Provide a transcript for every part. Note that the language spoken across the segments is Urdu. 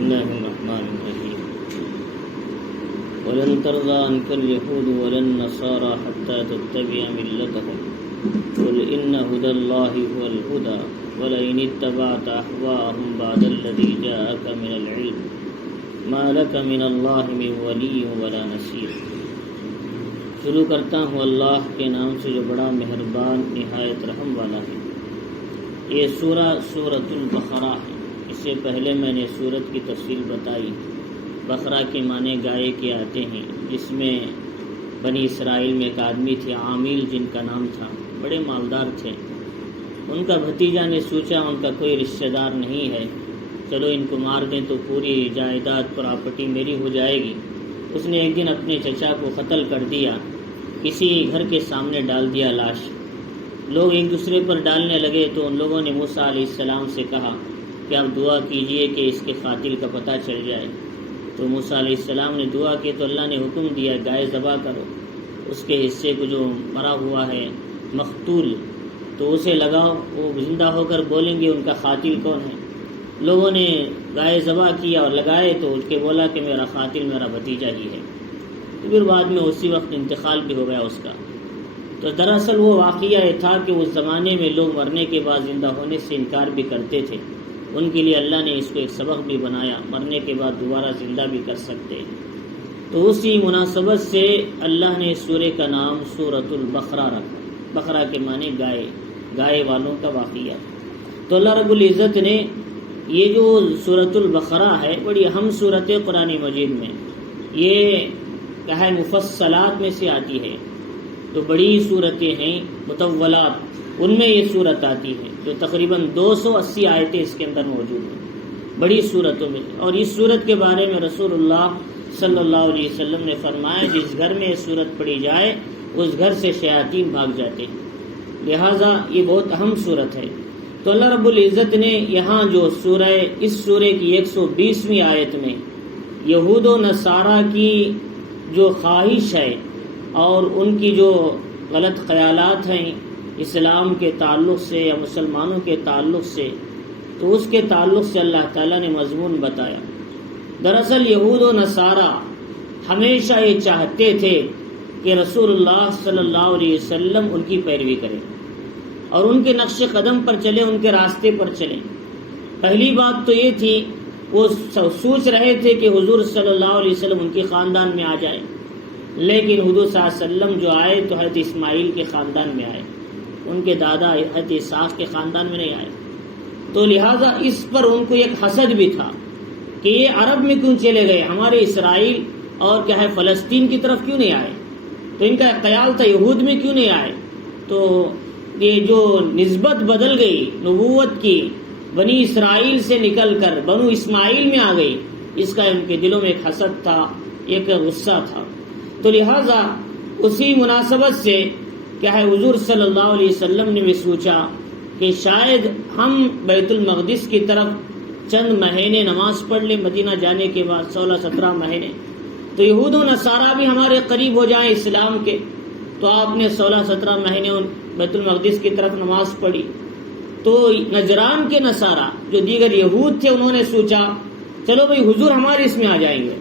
بسم الله الرحمن الرحيم ولن ترضى عنك اليهود ولا النصارى حتى تتبع ملتهم قل إن هدى الله هو الهدى ولئن اتبعت أهواءهم بعد الذي جاءك من العلم ما لك من الله من ولي ولا نصير۔ شروع کرتا ہوں اللہ کے نام سے جو بڑا مہربان نہایت رحم والا ہے۔ یہ سورہ سورۃ البقرہ ہے۔ اس سے پہلے میں نے سورت کی تفصیل بتائی۔ بقرہ کے معنی گائے کے آتے ہیں، جس میں بنی اسرائیل میں ایک آدمی تھے عامیل جن کا نام تھا، بڑے مالدار تھے۔ ان کا بھتیجا نے سوچا ان کا کوئی رشتہ دار نہیں ہے، چلو ان کو مار دیں تو پوری جائیداد پراپرٹی میری ہو جائے گی۔ اس نے ایک دن اپنے چچا کو قتل کر دیا، کسی گھر کے سامنے ڈال دیا لاش۔ لوگ ایک دوسرے پر ڈالنے لگے تو ان لوگوں نے موسیٰ علیہ السلام سے کہا کہ آپ دعا کیجئے کہ اس کے قاتل کا پتہ چل جائے۔ تو موسیٰ علیہ السلام نے دعا کی تو اللہ نے حکم دیا گائے ذبح کرو، اس کے حصے کو جو مرا ہوا ہے مقتول تو اسے لگاؤ، وہ زندہ ہو کر بولیں گے ان کا قاتل کون ہے۔ لوگوں نے گائے ذبح کیا اور لگائے تو اس کے بولا کہ میرا قاتل میرا بھتیجا ہی ہے۔ تو پھر بعد میں اسی وقت انتقال بھی ہو گیا اس کا۔ تو دراصل وہ واقعہ یہ تھا کہ اس زمانے میں لوگ مرنے کے بعد زندہ ہونے سے انکار بھی کرتے تھے، ان کے لیے اللہ نے اس کو ایک سبق بھی بنایا، مرنے کے بعد دوبارہ زندہ بھی کر سکتے۔ تو اسی مناسبت سے اللہ نے سورہ کا نام سورۃ البقرہ رکھا۔ بقرہ کے معنی گائے، گائے والوں کا واقعہ۔ تو اللہ رب العزت نے یہ جو سورۃ البقرہ ہے بڑی اہم صورت ہے قرآن مجید میں، یہ کیا ہے مفصلات میں سے آتی ہے، تو بڑی صورتیں ہیں مطولات، ان میں یہ صورت آتی ہے جو تقریباً 280 آیتیں اس کے اندر موجود ہیں، بڑی صورتوں میں۔ اور اس صورت کے بارے میں رسول اللہ صلی اللہ علیہ وسلم نے فرمایا جس گھر میں یہ صورت پڑھی جائے اس گھر سے شیاطین بھاگ جاتے ہیں، لہٰذا یہ بہت اہم صورت ہے۔ تو اللہ رب العزت نے یہاں جو اس سورہ کی 120ویں آیت میں یہود و نصارہ کی جو خواہش ہے اور ان کی جو غلط خیالات ہیں اسلام کے تعلق سے یا مسلمانوں کے تعلق سے، تو اس کے تعلق سے اللہ تعالیٰ نے مضمون بتایا۔ دراصل یہود و نصارہ ہمیشہ یہ چاہتے تھے کہ رسول اللہ صلی اللہ علیہ وسلم ان کی پیروی کریں اور ان کے نقش قدم پر چلیں، ان کے راستے پر چلیں۔ پہلی بات تو یہ تھی وہ سوچ رہے تھے کہ حضور صلی اللہ علیہ وسلم ان کے خاندان میں آ جائیں، لیکن حضور صلی اللہ علیہ وسلم جو آئے تو حضرت اسماعیل کے خاندان میں آئے، ان کے دادا حضرت اسحاق کے خاندان میں نہیں آئے۔ تو لہٰذا اس پر ان کو ایک حسد بھی تھا کہ یہ عرب میں کیوں چلے گئے، ہمارے اسرائیل اور کیا ہے فلسطین کی طرف کیوں نہیں آئے۔ تو ان کا خیال تھا یہود میں کیوں نہیں آئے۔ تو یہ جو نسبت بدل گئی نبوت کی، بنی اسرائیل سے نکل کر بنو اسماعیل میں آ گئی، اس کا ان کے دلوں میں ایک حسد تھا، ایک غصہ تھا۔ تو لہٰذا اسی مناسبت سے کیا ہے حضور صلی اللہ علیہ وسلم نے بھی سوچا کہ شاید ہم بیت المقدس کی طرف چند مہینے نماز پڑھ لیں، مدینہ جانے کے بعد 16-17 مہینے، تو یہود و نصارہ بھی ہمارے قریب ہو جائیں اسلام کے۔ تو آپ نے 16-17 مہینے بیت المقدس کی طرف نماز پڑھی۔ تو نجران کے نصارہ جو دیگر یہود تھے انہوں نے سوچا چلو بھئی حضور ہمارے اس میں آ جائیں گے۔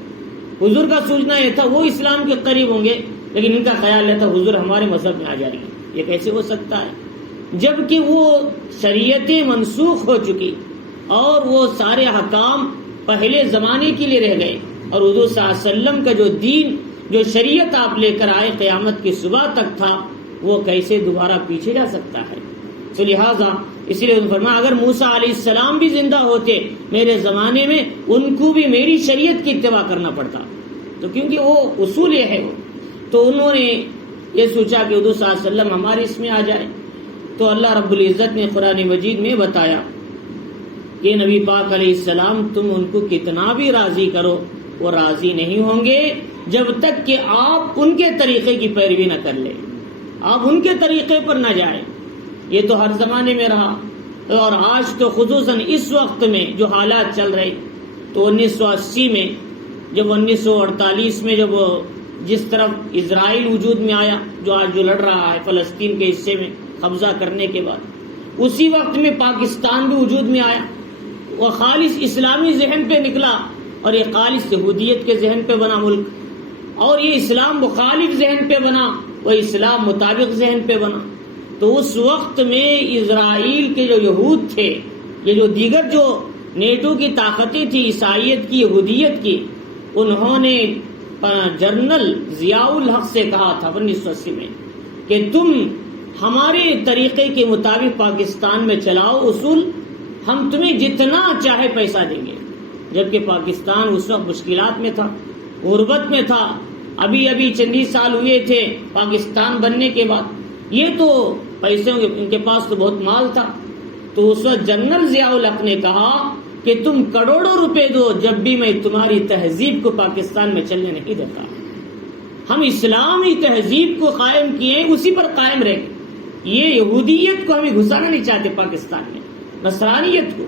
حضور کا سوچنا یہ تھا وہ اسلام کے قریب ہوں گے، لیکن ان کا خیال یہ تھا حضور ہمارے مذہب میں آ جائیں گے۔ یہ کیسے ہو سکتا ہے جبکہ وہ شریعتیں منسوخ ہو چکی اور وہ سارے حکام پہلے زمانے کے لیے رہ گئے، اور حضور صلی اللہ علیہ وسلم کا جو دین جو شریعت آپ لے کر آئے قیامت کی صبح تک تھا وہ کیسے دوبارہ پیچھے جا سکتا ہے۔ تو لہٰذا اس لیے فرمایا اگر موسیٰ علیہ السلام بھی زندہ ہوتے میرے زمانے میں ان کو بھی میری شریعت کی اتباع کرنا پڑتا، تو کیونکہ وہ اصول یہ ہے وہ۔ تو انہوں نے یہ سوچا کہ حضور صلی اللہ علیہ وسلم ہمارے اس میں آ جائے۔ تو اللہ رب العزت نے قرآن مجید میں بتایا کہ نبی پاک علیہ السلام تم ان کو کتنا بھی راضی کرو وہ راضی نہیں ہوں گے جب تک کہ آپ ان کے طریقے کی پیروی نہ کر لیں، آپ ان کے طریقے پر نہ جائیں۔ یہ تو ہر زمانے میں رہا، اور آج تو خصوصاً اس وقت میں جو حالات چل رہے، تو 1980 میں جب 1948 میں جب جس طرف اسرائیل وجود میں آیا جو آج جو لڑ رہا ہے فلسطین کے حصے میں قبضہ کرنے کے بعد، اسی وقت میں پاکستان بھی وجود میں آیا۔ وہ خالص اسلامی ذہن پہ نکلا اور یہ خالص یہودیت کے ذہن پہ بنا ملک، اور یہ اسلام مخالف ذہن پہ بنا، وہ اسلام مطابق ذہن پہ بنا. تو اس وقت میں اسرائیل کے جو یہود تھے، یہ جو دیگر جو نیٹو کی طاقتیں تھی عیسائیت کی یہودیت کی، انہوں نے جنرل ضیاء الحق سے کہا تھا 1980 میں کہ تم ہمارے طریقے کے مطابق پاکستان میں چلاؤ اصول، ہم تمہیں جتنا چاہے پیسہ دیں گے. جبکہ پاکستان اس وقت مشکلات میں تھا، غربت میں تھا، ابھی چند سال ہوئے تھے پاکستان بننے کے بعد. یہ تو پیسوں ان کے پاس تو بہت مال تھا. تو اس وقت جنرل ضیاء الحق نے کہا کہ تم کروڑوں روپے دو، جب بھی میں تمہاری تہذیب کو پاکستان میں چلنے نہیں دیتا. ہم اسلامی تہذیب کو قائم کیے، اسی پر قائم رہے. یہ یہودیت کو ہمیں گھسانا نہیں چاہتے پاکستان میں، نصرانیت کو.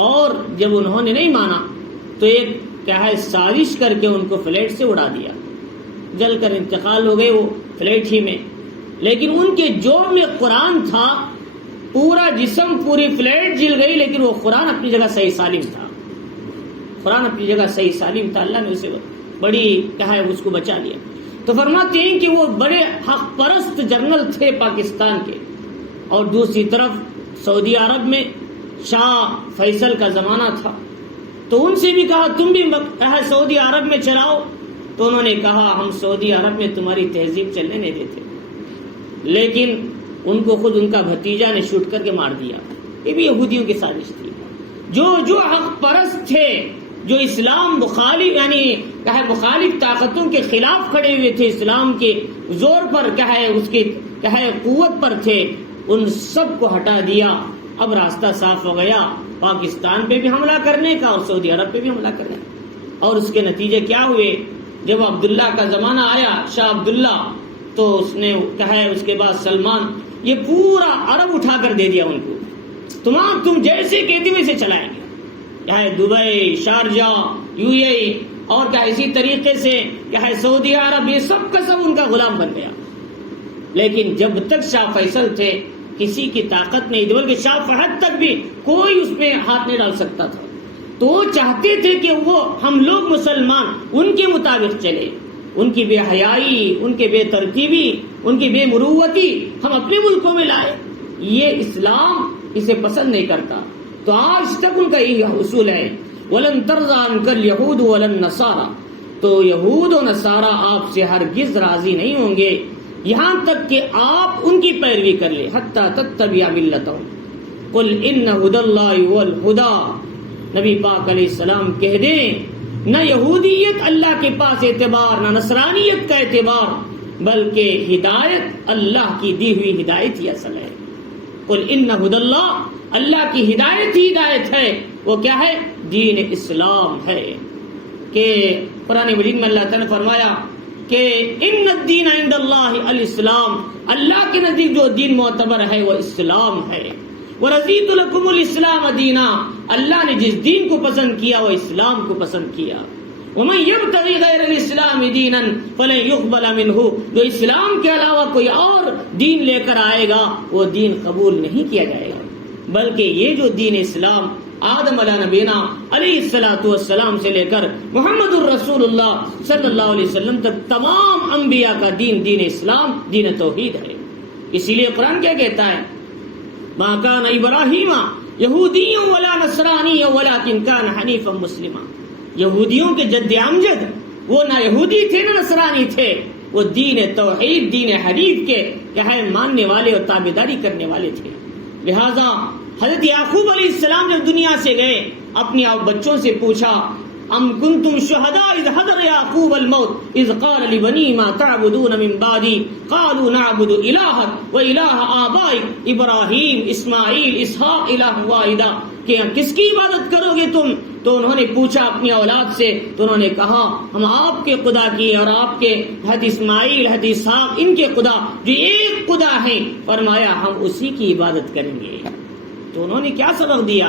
اور جب انہوں نے نہیں مانا تو ایک کیا ہے سازش کر کے ان کو فلیٹ سے اڑا دیا، جل کر انتقال ہو گئے وہ فلیٹ ہی میں. لیکن ان کے جوب میں قرآن تھا، پورا جسم پوری فلیٹ جل گئی، لیکن وہ قرآن اپنی جگہ صحیح سالم تھا. قرآن اپنی جگہ صحیح سالم تھا، اللہ نے اسے بڑی کیا ہے اس کو بچا لیا. تو فرماتے ہیں کہ وہ بڑے حق پرست جنرل تھے پاکستان کے. اور دوسری طرف سعودی عرب میں شاہ فیصل کا زمانہ تھا، تو ان سے بھی کہا تم بھی سعودی عرب میں چلاؤ. تو انہوں نے کہا ہم سعودی عرب میں تمہاری تہذیب چلنے نہیں دیتے. لیکن ان کو خود ان کا بھتیجا نے شوٹ کر کے مار دیا. یہ بھی یہودیوں کی سازش تھی. جو حق پرست تھے، جو اسلام مخالف یعنی کیا ہے مخالف طاقتوں کے خلاف کھڑے ہوئے تھے، اسلام کے زور پر کیا ہے اس کی کیا ہے قوت پر تھے، ان سب کو ہٹا دیا. اب راستہ صاف ہو گیا پاکستان پہ بھی حملہ کرنے کا اور سعودی عرب پہ بھی حملہ کرنے کا. اور اس کے نتیجے کیا ہوئے؟ جب عبداللہ کا زمانہ آیا، شاہ عبداللہ، تو اس نے کہا ہے اس کے بعد سلمان، یہ پورا عرب اٹھا کر دے دیا ان کو. تم جیسے کہتے ویسے چلائیں گے. کیا ہے دبئی، شارجہ، UAE اور کیا اسی طریقے سے کیا ہے سعودی عرب، یہ سب کا سب ان کا غلام بن گیا. لیکن جب تک شاہ فیصل تھے کسی کی طاقت نہیں تھی، بلکہ شاہ فہد تک بھی کوئی اس میں ہاتھ نہیں ڈال سکتا تھا. تو وہ چاہتے تھے کہ وہ ہم لوگ مسلمان ان کے مطابق چلے. ان کی بے حیائی، ان کے بے ترتیبی، ان کی بے مروتی ہم اپنے ملکوں میں لائے. یہ اسلام اسے پسند نہیں کرتا. تو آج تک ان کا یہی اصول ہے، وَلَن تَرْضَىٰ عَنْكَ الْيَهُودُ وَلَا النَّصَارَىٰ. تو یہود و نصارہ آپ سے ہرگز راضی نہیں ہوں گے یہاں تک کہ آپ ان کی پیروی کر لیں. حَتَّىٰ تَتَّبِعَ مِلَّتَهُمْ قُلْ إِنَّ هُدَى اللَّهِ هُوَ الْهُدَىٰ. نبی پاک علیہ السلام کہہ دیں نہ یہودیت اللہ کے پاس اعتبار، نہ نصرانیت کا اعتبار، بلکہ ہدایت اللہ کی دی ہوئی ہدایت ہی اصل ہے. قل ان ہدی اللہ، اللہ کی ہدایت ہی ہدایت ہے. وہ کیا ہے؟ دین اسلام ہے. کہ قرآن مجید میں اللہ تعالیٰ نے فرمایا کہ ان الدین عند اللہ الاسلام، اللہ کے نزدیک جو دین معتبر ہے وہ اسلام ہے. وَرَضِيتُ لَكُمُ الْإِسْلَامَ دِينًا، اللہ نے جس دین کو پسند کیا وہ اسلام کو پسند کیا. وَمَن يَبْتَغِ غَيْرَ الْإِسْلَامِ دِينًا فَلَن يُقْبَلَ مِنْهُ، جو اسلام کے علاوہ کوئی اور دین لے کر آئے گا وہ دین قبول نہیں کیا جائے گا. بلکہ یہ جو دین اسلام آدم علیہ نبینا علیہ الصلوۃ والسلام سے لے کر محمد الرسول اللہ صلی اللہ علیہ وسلم تک تمام انبیاء کا دین، دین اسلام، دین توحید ہے. اسی لیے قرآن کیا کہتا ہے؟ ما کان ابراہیم یہودی ولا نصرانی ولکن کان حنیفا مسلما. یہودیوں کے جد امجد وہ نہ یہودی تھے نہ نصرانی تھے، وہ دین توحید، دین حنیف کے کیا ہے ماننے والے اور تابعداری کرنے والے تھے. لہذا حضرت یعقوب علیہ السلام جب دنیا سے گئے اپنے بچوں سے پوچھا ام کنتم شہداء اذ حضر یعقوب الموت اذ قال لبنی ما تعبدون من بعدی قالوا نعبد الہک و الہ آبائک ابراہیم اسماعیل اسحاق الہ واحدہ، کہ کس کی عبادت کرو گے تم؟ تو انہوں نے پوچھا اپنی اولاد سے، تو انہوں نے کہا ہم آپ کے خدا کی اور آپ کے حضرت اسماعیل حضرت اسحاق ان کے خدا جو ایک خدا ہیں، فرمایا ہم اسی کی عبادت کریں گے. تو انہوں نے کیا سبق دیا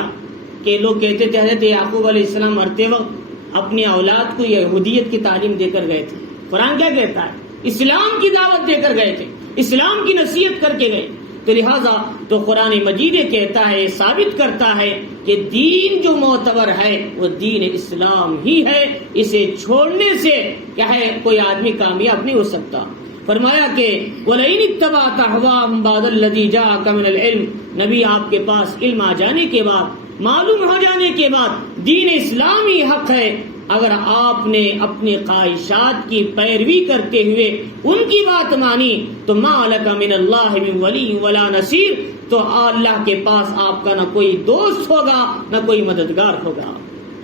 کہ لوگ کہتے تھے حضرت یعقوب علیہ السلام مرتے وقت اپنی اولاد کو یہودیت کی تعلیم دے کر گئے تھے. قرآن کیا کہتا ہے؟ اسلام کی دعوت دے کر گئے تھے، اسلام کی نصیحت کر کے گئے. تو لہٰذا تو قرآن مجید کہتا ہے، ثابت کرتا ہے کہ دین جو معتبر ہے وہ دین اسلام ہی ہے، اسے چھوڑنے سے کیا ہے کوئی آدمی کامیاب نہیں ہو سکتا۔ فرمایا کہ وَلَئِنِ اتَّبَعْتَ أَهْوَاءَهُمْ بَعْدَ الَّذِي جَاءَكَ مِنَ الْعِلْمِ، نبی آپ کے پاس علم آ جانے کے بعد، معلوم ہو جانے کے بعد دین اسلام ہی حق ہے، اگر آپ نے اپنی خواہشات کی پیروی کرتے ہوئے ان کی بات مانی تو مَا لَكَ مِنَ اللَّهِ مِن وَلِيٍّ وَلَا نَصِيرٍ، تو اللہ کے پاس آپ کا نہ کوئی دوست ہوگا نہ کوئی مددگار ہوگا۔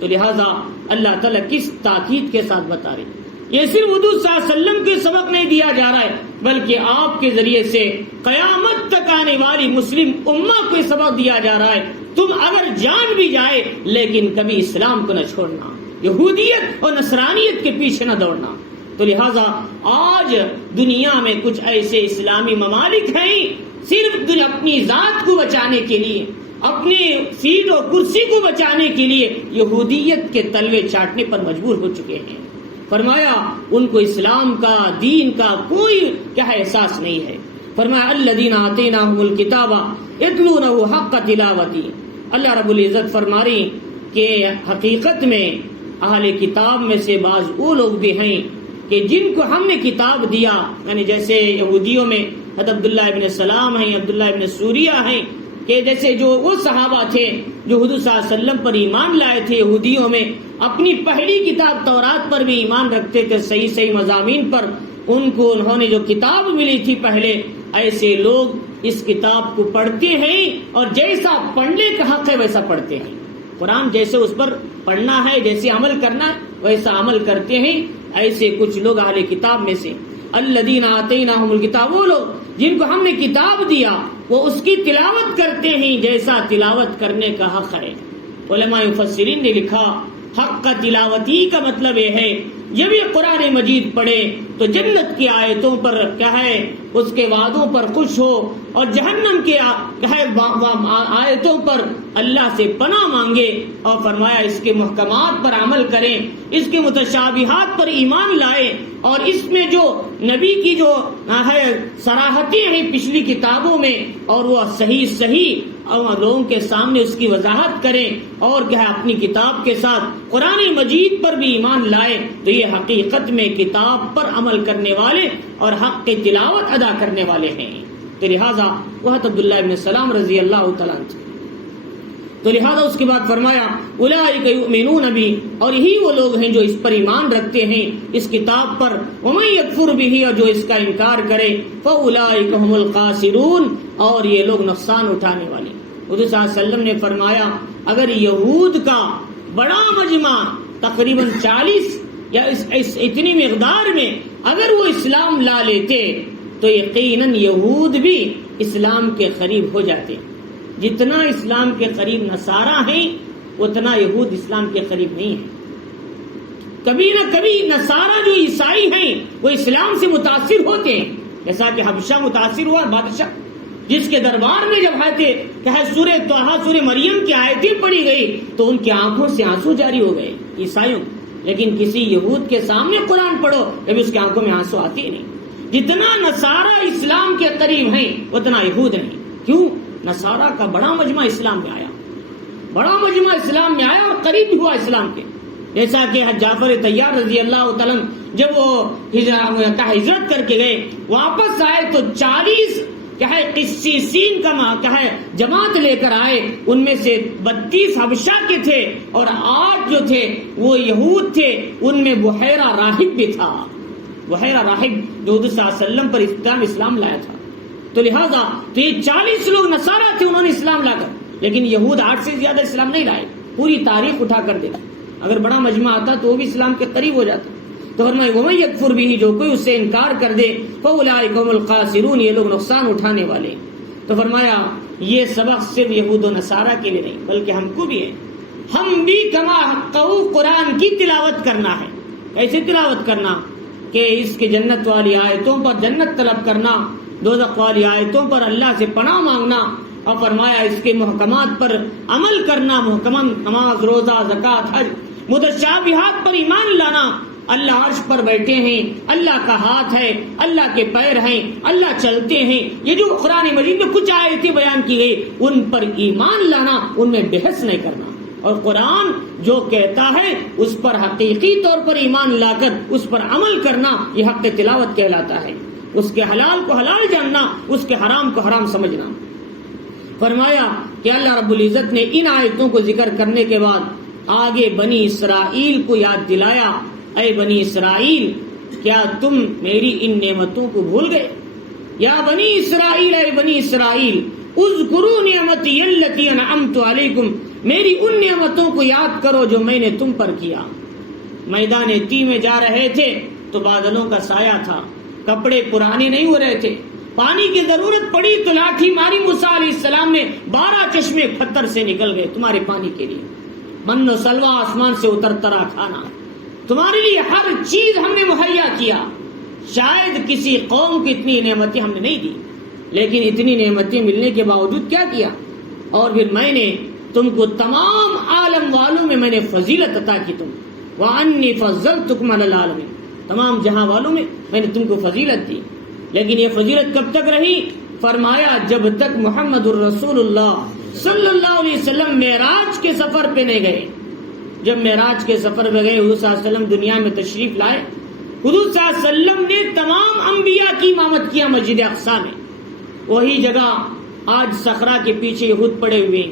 تو لہٰذا اللہ تعالیٰ کس تاکید کے ساتھ بتا رہے، یہ صرف حضور صلی اللہ علیہ وسلم کے سبق نہیں دیا جا رہا ہے، بلکہ آپ کے ذریعے سے قیامت تک آنے والی مسلم امہ کو سبق دیا جا رہا ہے، تم اگر جان بھی جائے لیکن کبھی اسلام کو نہ چھوڑنا، یہودیت اور نصرانیت کے پیچھے نہ دوڑنا۔ تو لہٰذا آج دنیا میں کچھ ایسے اسلامی ممالک ہیں صرف اپنی ذات کو بچانے کے لیے، اپنے سیٹ اور کرسی کو بچانے کے لیے یہودیت کے تلوے چاٹنے پر مجبور ہو چکے ہیں۔ فرمایا ان کو اسلام کا، دین کا کوئی کیا ہے احساس نہیں ہے۔ فرمایا الذین آتیناہم الکتاب یتلونہ حق تلاوتہ، اللہ رب العزت فرما رہی کہ حقیقت میں اہل کتاب میں سے بعض وہ لوگ بھی ہیں کہ جن کو ہم نے کتاب دیا، یعنی جیسے یہودیوں میں حضرت عبداللہ ابن سلام ہیں، عبداللہ ابن سوریہ ہیں، کہ جیسے جو وہ صحابہ تھے جو حضور صلی اللہ علیہ وسلم پر ایمان لائے تھے، یہودیوں میں اپنی پہلی کتاب تورات پر بھی ایمان رکھتے تھے، صحیح مضامین پر ان کو انہوں نے جو کتاب ملی تھی پہلے، ایسے لوگ اس کتاب کو پڑھتے ہیں اور جیسا پڑھنے کا حق ہے ویسا پڑھتے ہیں۔ قرآن جیسے اس پر پڑھنا ہے، جیسے عمل کرنا ہے ویسا عمل کرتے ہیں۔ ایسے کچھ لوگ اہل کتاب میں سے الذین آتیناہم الکتاب، وہ لوگ جن کو ہم نے کتاب دیا وہ اس کی تلاوت کرتے ہیں جیسا تلاوت کرنے کا حق ہے۔ علماء مفسرین نے لکھا حق کا تلاوتی کا مطلب یہ ہے جب یہ قرآن مجید پڑھے تو جنت کی آیتوں پر کیا ہے اس کے وعدوں پر خوش ہو، اور جہنم کے آیتوں پر اللہ سے پناہ مانگے، اور فرمایا اس کے محکمات پر عمل کریں، اس کے متشابہات پر ایمان لائے، اور اس میں جو نبی کی جو ہے صراحتیں ہیں پچھلی کتابوں میں، اور وہ صحیح اور لوگوں کے سامنے اس کی وضاحت کریں، اور کیا ہے اپنی کتاب کے ساتھ قرآن مجید پر بھی ایمان لائے، تو یہ حقیقت میں کتاب پر عمل کرنے والے اور حق کی تلاوت ادا کرنے والے ہیں۔ تو لہٰذا وہ عبداللہ ابن سلام رضی اللہ تعالیٰ عنہ، تو لہٰذا اس کے بعد فرمایا اولئک یؤمنون بی، اور یہی وہ لوگ ہیں جو اس پر ایمان رکھتے ہیں اس کتاب پر، ومن یکفر بہ، اور جو اس کا انکار کرے، فاولئک هم الخاسرون، اور یہ لوگ نقصان اٹھانے والے۔ حضور صلی اللہ علیہ وسلم نے فرمایا اگر یہود کا بڑا مجمع تقریباً 40 یا اس اتنی مقدار میں اگر وہ اسلام لا لیتے تو یقیناً یہود بھی اسلام کے قریب ہو جاتے۔ جتنا اسلام کے قریب نصارہ ہیں اتنا یہود اسلام کے قریب نہیں ہیں۔ کبھی نہ کبھی نصارہ جو عیسائی ہیں وہ اسلام سے متاثر ہوتے ہیں، جیسا کہ حبشہ متاثر ہوا بادشاہ، جس کے دربار میں جب آئے کہ سورہ طٰہٰ سورہ مریم کی آیتیں پڑھی گئی تو ان کی آنکھوں سے آنسو جاری ہو گئے عیسائیوں، لیکن کسی یہود کے سامنے قرآن پڑھو کبھی اس کے آنکھوں میں آنسو آتے ہی نہیں۔ جتنا نصارہ اسلام کے قریب ہیں اتنا یہود ہیں۔ کیوں؟ نصارہ کا بڑا مجمع اسلام میں آیا، بڑا مجمع اسلام میں آیا اور قریب ہوا اسلام کے، جیسا کہ جعفر طیار رضی اللہ تعالیٰ جب وہ ہجرت کر کے گئے واپس آئے تو 40 قسیسین کا جماعت لے کر آئے، ان میں سے 32 حبشہ کے تھے اور 8 جو تھے وہ یہود تھے، ان میں بحیرہ راہب بھی تھا، بحیرہ راہب جو حضور صلی اللہ علیہ وسلم پر اسلام لایا تھا۔ تو لہٰذا تو یہ 40 لوگ نصارہ تھے، انہوں نے اسلام لا کر، لیکن یہود 8 سے زیادہ اسلام نہیں لائے۔ پوری تاریخ اٹھا کر دیکھا، اگر بڑا مجمع آتا تو وہ بھی اسلام کے قریب ہو جاتا۔ تو فرمایا ومن یکفر بہ، جو کوئی اس سے انکار کر دے، فاولئک هم الخاسرون، یہ لوگ نقصان اٹھانے والے۔ تو فرمایا یہ سبق صرف یہود و نصارہ کے لیے نہیں بلکہ ہم کو بھی ہے، ہم بھی کما حقہ قرآن کی تلاوت کرنا ہے۔ کیسے تلاوت کرنا؟ کہ اس کے جنت والی آیتوں پر جنت طلب کرنا، دوزخ والی آیتوں پر اللہ سے پناہ مانگنا، اور فرمایا اس کے محکمات پر عمل کرنا، محکم نماز روزہ زکوٰۃ حج، متشابہات پر ایمان لانا، اللہ عرش پر بیٹھے ہیں، اللہ کا ہاتھ ہے، اللہ کے پیر ہیں، اللہ چلتے ہیں، یہ جو قرآن مجید میں کچھ آیتیں بیان کی گئی ان پر ایمان لانا، ان میں بحث نہیں کرنا، اور قرآن جو کہتا ہے اس پر حقیقی طور پر ایمان لا کر اس پر عمل کرنا، یہ حق تلاوت کہلاتا ہے۔ اس کے حلال کو حلال جاننا، اس کے حرام کو حرام سمجھنا۔ فرمایا کہ اللہ رب العزت نے ان آیتوں کو ذکر کرنے کے بعد آگے بنی اسرائیل کو یاد دلایا، اے بنی اسرائیل کیا تم میری ان نعمتوں کو بھول گئے؟ یا بنی اسرائیل، اے بنی اسرائیل اذکروا نعمتی التی انعمت علیکم، میری ان نعمتوں کو یاد کرو جو میں نے تم پر کیا۔ میدان تی میں جا رہے تھے تو بادلوں کا سایہ تھا، کپڑے پرانے نہیں ہو رہے تھے، پانی کی ضرورت پڑی تو لاٹھی ماری، موسیٰ علیہ السلام نے 12 چشمے پتھر سے نکل گئے تمہارے پانی کے لیے، من و سلوہ آسمان سے اترتا رہا کھانا، تمہارے لیے ہر چیز ہم نے مہیا کیا۔ شاید کسی قوم کی اتنی نعمتیں ہم نے نہیں دی، لیکن اتنی نعمتیں ملنے کے باوجود کیا کیا؟ اور پھر میں نے تم کو تمام عالم والوں میں میں نے فضیلت عطا کی، تم وَأَنِّي فَضَّلْتُكُمْ عَلَى الْعَالَمِينَ، تمام جہاں والوں میں میں نے تم کو فضیلت دی۔ لیکن یہ فضیلت کب تک رہی؟ فرمایا جب تک محمد الرسول اللہ صلی اللہ علیہ وسلم معراج کے سفر پہ نہیں گئے۔ جب معراج کے سفر پہ گئے، حضور صلی اللہ علیہ وسلم دنیا میں تشریف لائے، حضور صلی اللہ علیہ وسلم نے تمام انبیاء کی امامت کیا مسجد اقصی میں، وہی جگہ آج صخرہ کے پیچھے یہود پڑے ہوئے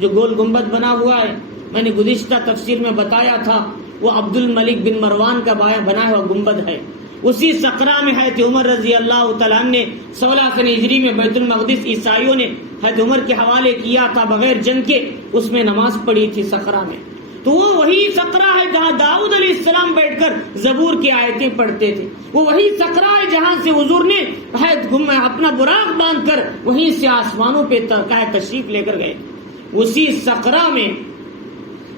جو گول گنبد بنا ہوا ہے، میں نے گزشتہ تفسیر میں بتایا تھا وہ عبد الملک بن مروان کا بنا ہوا گنبد ہے۔ اسی صخرہ میں حضرت عمر رضی اللہ تعالیٰ نے 16 سن ہجری میں بیت المقدس عیسائیوں نے حضرت عمر کے حوالے کیا تھا بغیر جنگ کے، اس میں نماز پڑھی تھی صخرہ میں، تو وہ وہی صخرہ ہے جہاں داؤد علیہ السلام بیٹھ کر زبور کی آیتیں پڑھتے تھے، وہ وہی صخرہ ہے جہاں سے حضور نے اپنا براق باندھ کر وہیں سے آسمانوں پہ تشریف لے کر گئے۔ اسی صخرہ میں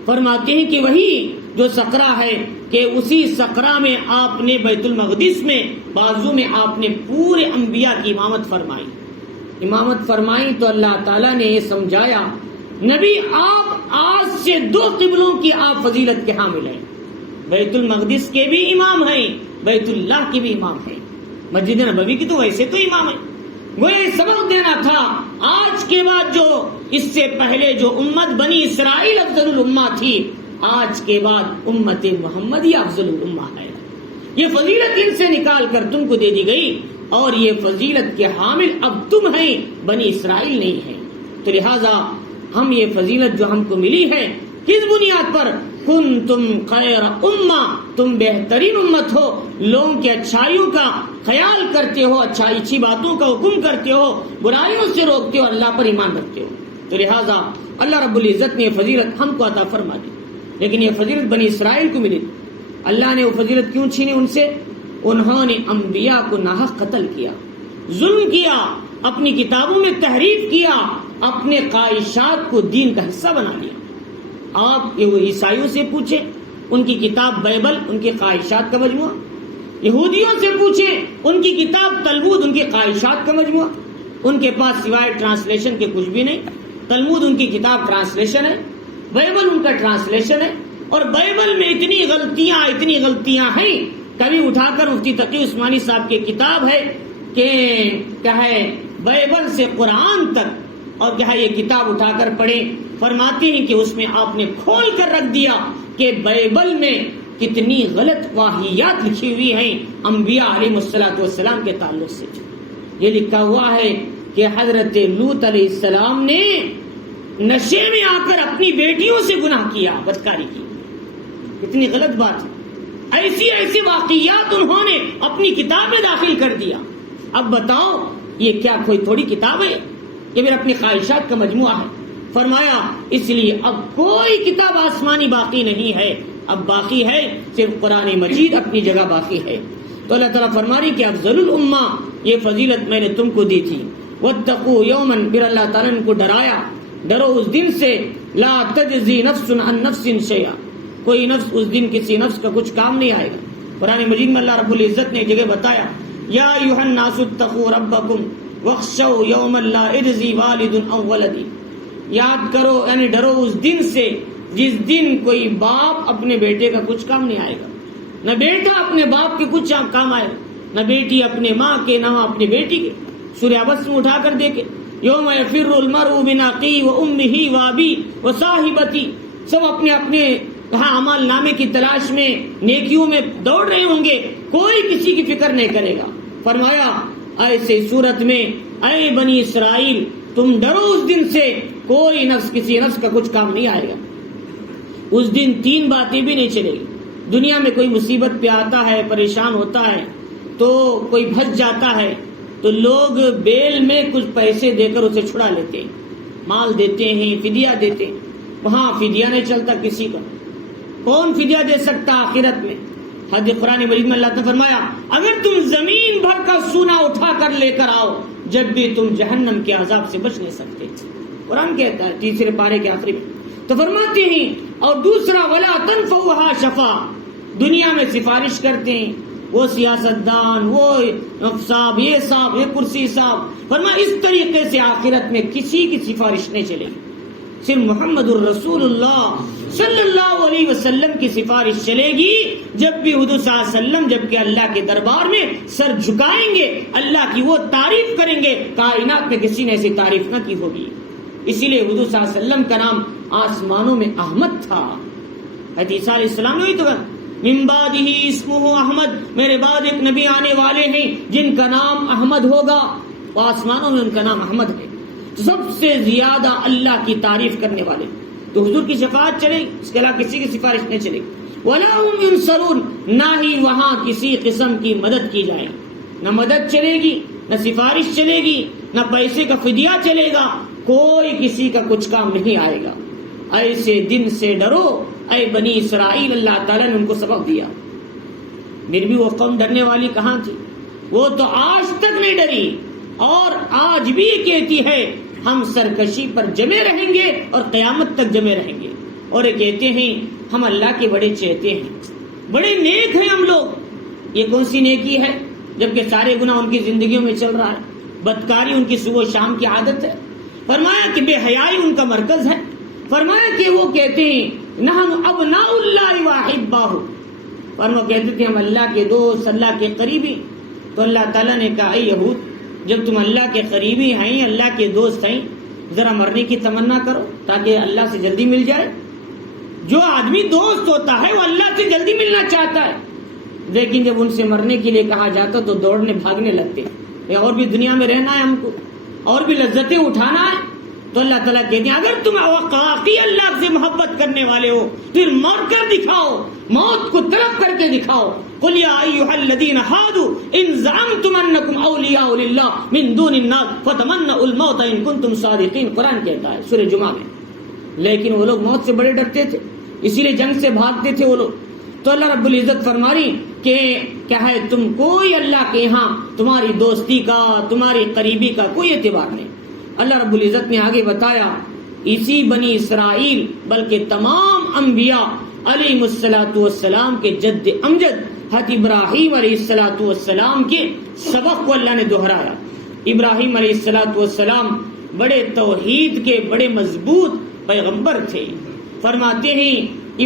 فرماتے ہیں کہ وہی جو صخرہ ہے کہ اسی صخرہ میں آپ نے بیت المقدس میں بازو میں آپ نے پورے انبیاء کی امامت فرمائی تو اللہ تعالیٰ نے یہ سمجھایا نبی آپ آج سے 2 قبلوں کی آپ فضیلت کے حامل ہیں، بیت المقدس کے بھی امام ہیں، بیت اللہ کے بھی امام ہیں، مسجد نبوی کی تو ویسے تو امام ہے۔ وہ یہ سبق دینا تھا آج کے بعد جو اس سے پہلے جو امت بنی اسرائیل افضل الامہ تھی، آج کے بعد امت محمدی افضل الامہ ہے۔ یہ فضیلت ان سے نکال کر تم کو دے دی گئی، اور یہ فضیلت کے حامل اب تم ہیں، بنی اسرائیل نہیں ہیں۔ تو لہذا ہم یہ فضیلت جو ہم کو ملی ہے کس بنیاد پر؟ کنتم خیر امہ، تم بہترین امت ہو، لوگوں کی اچھائیوں کا خیال کرتے ہو، اچھی باتوں کا حکم کرتے ہو، برائیوں سے روکتے ہو، اللہ پر ایمان رکھتے ہو۔ تو لہذا اللہ رب العزت نے یہ فضیلت ہم کو عطا فرما دی، لیکن یہ فضیلت بنی اسرائیل کو ملی۔ اللہ نے وہ فضیلت کیوں چھینی ان سے؟ انہوں نے انبیاء کو ناحق قتل کیا، ظلم کیا، اپنی کتابوں میں تحریف کیا، اپنے خواہشات کو دین کا حصہ بنا لیا۔ آپ یہ وہ عیسائیوں سے پوچھیں، ان کی کتاب بائبل ان کے خواہشات کا مجموعہ، یہودیوں سے پوچھیں ان کی کتاب تلمود ان کے خواہشات کا مجموعہ، ان کے پاس سوائے ٹرانسلیشن کے کچھ بھی نہیں۔ تلمود ان کی کتاب ٹرانسلیشن ہے، بائبل ان کا ٹرانسلیشن ہے، اور بائبل میں اتنی غلطیاں ہیں، کبھی اٹھا کر مفتی تقی عثمانی صاحب کی کتاب ہے کہ کیا ہے بائبل سے قرآن تک، اور کیا ہے یہ کتاب اٹھا کر پڑھیں، فرماتے ہیں کہ اس میں آپ نے کھول کر رکھ دیا کہ بائبل میں کتنی غلط واحیات لکھی ہوئی ہیں انبیاء علیہ السلام کے تعلق سے۔ یہ لکھا ہوا ہے کہ حضرت لوط علیہ السلام نے نشے میں آ کر اپنی بیٹیوں سے گناہ کیا، بدکاری کی، کتنی غلط بات ہے۔ ایسی واقعات انہوں نے اپنی کتاب میں داخل کر دیا۔ اب بتاؤ یہ کیا کوئی تھوڑی کتاب ہے؟ یہ میرا اپنی خواہشات کا مجموعہ ہے۔ فرمایا اس لیے اب کوئی کتاب آسمانی باقی نہیں ہے، اب باقی ہے صرف قرآن مجید اپنی جگہ باقی ہے۔ تو اللہ تعالیٰ فرما رہی کہ افضل الامہ یہ فضیلت میں نے تم کو دی تھی۔ واتقوا یوما، پھر اللہ تعالیٰ نے ان کو ڈرایا، ڈرو اس دن سے، لا تجزی نفس عن نفس شیئا، کوئی نفس اس دن کسی نفس کا کچھ کام نہیں آئے گا۔ قرآن مجید میں اللہ رب العزت نے ایک جگہ بتایا یا ایھا الناس اتقوا ربکم واخشوا یوما لا یجزی والد عن ولدہ، یاد کرو یعنی ڈرو اس دن سے جس دن کوئی باپ اپنے بیٹے کا کچھ کام نہیں آئے گا، نہ بیٹا اپنے باپ کے کچھ کام آئے، نہ بیٹی اپنے ماں کے، نہ اپنی بیٹی کے. سورہ عبس میں اٹھا کر دیکھے، یوم یفر المرء من اخیہ وامہ وابیہ وصاحبتہ، سب اپنے اپنے اعمال نامے کی تلاش میں، نیکیوں میں دوڑ رہے ہوں گے، کوئی کسی کی فکر نہیں کرے گا. فرمایا ایسے صورت میں اے بنی اسرائیل تم ڈرو اس دن سے، کوئی نفس کسی نفس کا کچھ کام نہیں آئے گا. اس دن 3 باتیں بھی نہیں چلے گی. دنیا میں کوئی مصیبت پہ آتا ہے، پریشان ہوتا ہے، تو کوئی پھنس جاتا ہے تو لوگ بیل میں کچھ پیسے دے کر اسے چھڑا لیتے ہیں، مال دیتے ہیں، فدیہ دیتے ہیں. وہاں فدیہ نہیں چلتا کسی کا. کون فدیہ دے سکتا آخرت میں؟ حدیث قرآن مجید میں اللہ نے فرمایا اگر تم زمین بھر کا سونا اٹھا کر لے کر آؤ جب بھی تم جہنم کے عذاب سے بچ نہیں سکتے. قرآن کہتا ہے 3 پارے کے آخری میں. تو فرماتے ہیں اور دوسرا ولا تنفعها شفاعہ، دنیا میں سفارش کرتے ہیں وہ سیاستدان، وہ صاحب، یہ کرسی صاحب. فرمایا اس طریقے سے آخرت میں کسی کی سفارش نہیں چلے گی، صرف محمد الرسول اللہ صلی اللہ علیہ وسلم کی سفارش چلے گی. جب بھی حضور صلی اللہ علیہ وسلم جب کہ اللہ کے دربار میں سر جھکائیں گے، اللہ کی وہ تعریف کریں گے، کائنات میں کسی نے ایسی تعریف نہ کی ہوگی. اسی لیے حضور صلی اللہ علیہ وسلم کا نام آسمانوں میں احمد تھا. عیسیٰ علیہ السلام نے تو کہا من بعدہ اسمہ احمد، میرے بعد ایک نبی آنے والے ہیں جن کا نام احمد ہوگا. وہ آسمانوں میں ان کا نام احمد ہے. سب سے زیادہ اللہ کی تعریف کرنے والے. تو حضور کی شفاعت چلے گی، اس کے علاوہ کسی کی سفارش نہیں چلے گی. وَلَا هُمْ يُنصَرُونَ، نہ ہی وہاں کسی قسم کی مدد کی جائے. نہ مدد چلے گی، نہ سفارش چلے گی، نہ پیسے کا فدیہ چلے گا، کوئی کسی کا کچھ کام نہیں آئے گا. ایسے دن سے ڈرو اے بنی اسرائیل. اللہ تعالیٰ نے ان کو سبق دیا. پھر بھی وہ قوم ڈرنے والی کہاں تھی؟ وہ تو آج تک نہیں ڈری اور آج بھی کہتی ہے ہم سرکشی پر جمے رہیں گے اور قیامت تک جمے رہیں گے. اور یہ کہتے ہیں ہم اللہ کے بڑے چہتے ہیں، بڑے نیک ہیں ہم لوگ. یہ کون سی نیکی ہے جبکہ سارے گناہ ان کی زندگیوں میں چل رہا ہے، بدکاری ان کی صبح و شام کی عادت ہے. فرمایا کہ بے حیائی ان کا مرکز ہے. فرمایا کہ وہ کہتے ہیں نحن ابناء اللہ واحباہ، فرمایا کہتے تھے ہم اللہ کے دوست، اللہ کے قریبی. تو اللہ تعالیٰ نے کہا اے یہود، جب تم اللہ کے قریبی ہیں، اللہ کے دوست ہیں، ذرا مرنے کی تمنا کرو تاکہ اللہ سے جلدی مل جائے. جو آدمی دوست ہوتا ہے وہ اللہ سے جلدی ملنا چاہتا ہے، لیکن جب ان سے مرنے کے لیے کہا جاتا تو دوڑنے بھاگنے لگتے. اور بھی دنیا میں رہنا ہے ہم کو، اور بھی لذتیں اٹھانا ہے. تو اللہ تعالیٰ کہتے ہیں اگر تم واقعی اللہ سے محبت کرنے والے ہو پھر مر کر دکھاؤ، موت کو طلب کر کے دکھاؤ. قل یا ایھا الذین ھادوا ان زعمتم انکم اولیاء للہ من دون الناس فتمنوا الموت ان کنتم صادقین. قرآن کہتا ہے سورہ جمعہ میں. لیکن وہ لوگ موت سے بڑے ڈرتے تھے، اسی لیے جنگ سے بھاگتے تھے وہ لوگ. تو اللہ رب العزت فرماری کہ کیا ہے تم کوئی اللہ کے یہاں تمہاری دوستی کا، تمہاری قریبی کا کوئی اعتبار نہیں. اللہ رب العزت نے آگے بتایا اسی بنی اسرائیل بلکہ تمام انبیاء علیہ الصلوۃ والسلام کے جد امجد حضرت ابراہیم علیہ الصلوۃ والسلام کے سبق کو اللہ نے دہرایا. ابراہیم علیہ الصلوۃ والسلام بڑے توحید کے بڑے مضبوط پیغمبر تھے. فرماتے ہیں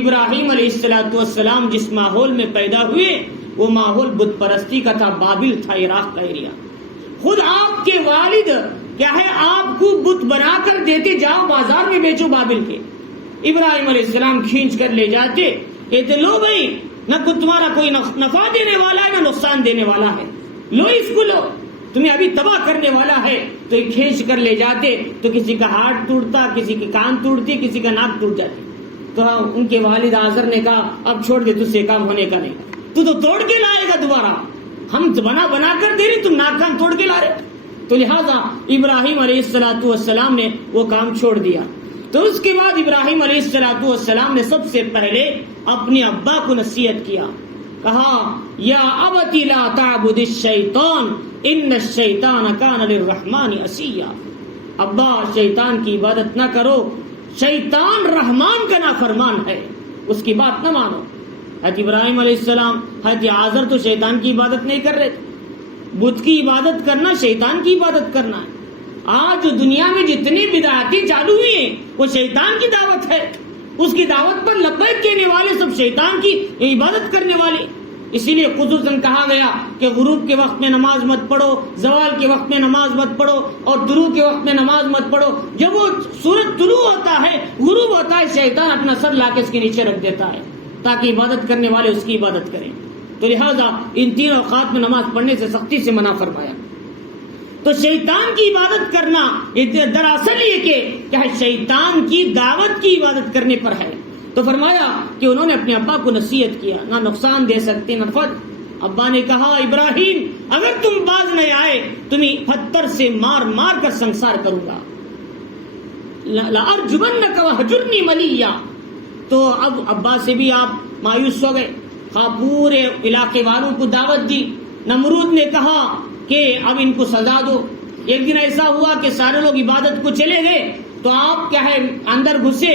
ابراہیم علیہ الصلوۃ والسلام جس ماحول میں پیدا ہوئے وہ ماحول بت پرستی کا تھا، بابل تھا، عراق کا ایریا. خود آپ کے والد کیا ہے آپ کو بت بنا کر دیتے، جاؤ بازار میں بیچو بابل کے. ابراہیم علیہ السلام کھینچ کر لے جاتے، کہتے لو بھائی نہ تمہارا کوئی نفع دینے والا ہے نہ نقصان دینے والا ہے، لو اس کو لو، تمہیں ابھی تباہ کرنے والا ہے. تو یہ کھینچ کر لے جاتے تو کسی کا ہاتھ ٹوٹتا، کسی کی کان ٹوٹتی، کسی کا ناک ٹوٹ جاتی. تو ان کے والد آزر نے کہا اب چھوڑ دے، تجھ سے کام ہونے کا نہیں، تو توڑ کے لائے گا دوبارہ، ہم بنا کر دے رہے، تم ناک کان توڑ کے لا رہے. تو لہذا ابراہیم علیہ الصلوۃ والسلام نے وہ کام چھوڑ دیا. تو اس کے بعد ابراہیم علیہ الصلوۃ والسلام نے سب سے پہلے اپنے ابا کو نصیحت کیا، کہا یا ابت لا تعبد الشیطان ان الشیطان کان للرحمن عصیا. ابا شیطان کی عبادت نہ کرو، شیطان رحمان کا نافرمان ہے، اس کی بات نہ مانو. حضرت ابراہیم علیہ السلام، حضرت آزر تو شیطان کی عبادت نہیں کر رہے تھے. بت کی عبادت کرنا شیطان کی عبادت کرنا ہے. آج دنیا میں جتنی بدعتیں چالو ہوئی ہیں وہ شیطان کی دعوت ہے. اس کی دعوت پر لبیک کہنے والے سب شیطان کی عبادت کرنے والے. اسی لیے خصوصاً کہا گیا کہ غروب کے وقت میں نماز مت پڑھو، زوال کے وقت میں نماز مت پڑھو، اور طلوع کے وقت میں نماز مت پڑھو۔ جب وہ سورج طلوع ہوتا ہے، غروب ہوتا ہے، شیطان اپنا سر لا کے اس کے نیچے رکھ دیتا ہے تاکہ عبادت کرنے والے اس کی عبادت کریں۔ تو لہذا ان تین اوقات میں نماز پڑھنے سے سختی سے منع فرمایا۔ تو شیطان کی عبادت کرنا دراصل یہ کہ کیا شیطان کی دعوت کی عبادت کرنے پر ہے۔ تو فرمایا کہ انہوں نے اپنے ابا کو نصیحت کیا، نہ نقصان دے سکتے نہ فد۔ ابا نے کہا ابراہیم اگر تم باز نہیں آئے تمہیں پتھر سے مار مار کر سنسار کروں گا، لأرجمنک وہجرنی ملیا۔ تو اب ابا سے بھی آپ مایوس ہو گئے، پورے علاقے والوں کو دعوت دی۔ نمرود نے کہا کہ اب ان کو سزا دو۔ ایک دن ایسا ہوا کہ سارے لوگ عبادت کو چلے گئے تو آپ کیا ہے اندر گھسے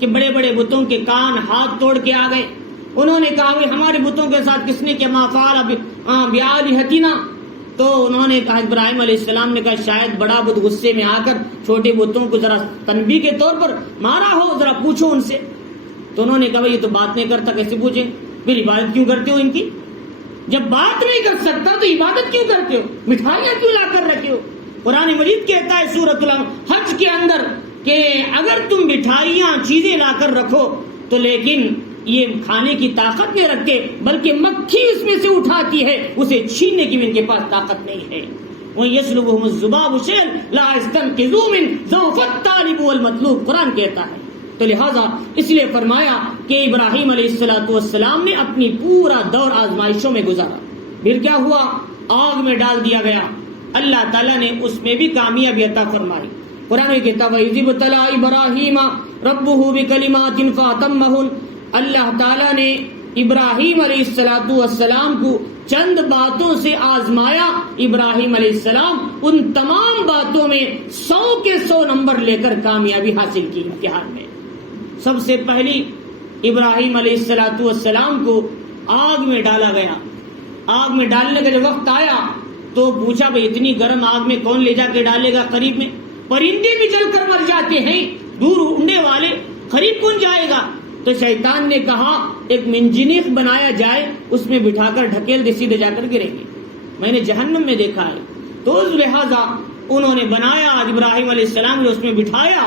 کہ بڑے بڑے بتوں کے کان ہاتھ توڑ کے آ گئے۔ انہوں نے کہا ہمارے بتوں کے ساتھ کس نے کیا، ما فعل بآلہتنا۔ تو انہوں نے کہا، ابراہیم علیہ السلام نے کہا شاید بڑا بت غصے میں آ کر چھوٹے بتوں کو ذرا تنبیہ کے طور پر مارا ہو، ذرا پوچھو ان سے۔ تو انہوں نے کہا یہ تو بات نہیں کرتا، کیسے پوچھیں، پھر عبادت کیوں کرتے ہو ان کی؟ جب بات نہیں کر سکتا تو عبادت کیوں کرتے ہو، مٹھائیاں کیوں لا کر رکھے ہو؟ قرآن مجید کہتا ہے سورۃ الحج کے اندر کہ اگر تم مٹھائیاں چیزیں لا کر رکھو تو لیکن یہ کھانے کی طاقت نہیں رکھتے، بلکہ مکھی اس میں سے اٹھاتی ہے، اسے چھیننے کی بھی ان کے پاس طاقت نہیں ہے۔ وَيَسْلُبُهُمُ الذُّبَابُ شَيْئًا لَا يَسْتَنقِذُوهُ مِنْهُ ضَعْفَ الطَّالِبِ وَالْمَطْلُوبِ، قرآن کہتا ہے۔ تو لہذا اس لیے فرمایا کہ ابراہیم علیہ السلام نے اپنی پورا دور آزمائشوں میں گزارا۔ پھر کیا ہوا؟ آگ میں ڈال دیا گیا، اللہ تعالیٰ نے اس میں بھی کامیابی عطا فرمائی۔ قرآن میں کہتا ہے وَإِذِ ابْتَلَىٰ إِبْرَاهِيمَ رَبُّهُ بِكَلِمَاتٍ فَأَتَمَّهُنَّ، اللہ تعالیٰ نے ابراہیم علیہ السلام کو چند باتوں سے آزمایا۔ ابراہیم علیہ السلام ان تمام باتوں میں 100 کے 100 نمبر لے کر کامیابی حاصل کی امتحان میں۔ سب سے پہلی ابراہیم علیہ السلام کو آگ میں ڈالا گیا۔ آگ میں ڈالنے کا جب وقت آیا تو پوچھا بھئی اتنی گرم آگ میں کون لے جا کے ڈالے گا؟ قریب میں پرندے بھی جل کر مر جاتے ہیں، دور اڑنے والے، قریب کون جائے گا؟ تو شیطان نے کہا ایک منجنیق بنایا جائے، اس میں بٹھا کر ڈھکیل دے، سیدھے جا کر گریں گے۔ میں نے جہنم میں دیکھا ہے۔ تو اس لہذا انہوں نے بنایا، ابراہیم علیہ السلام نے اس میں بٹھایا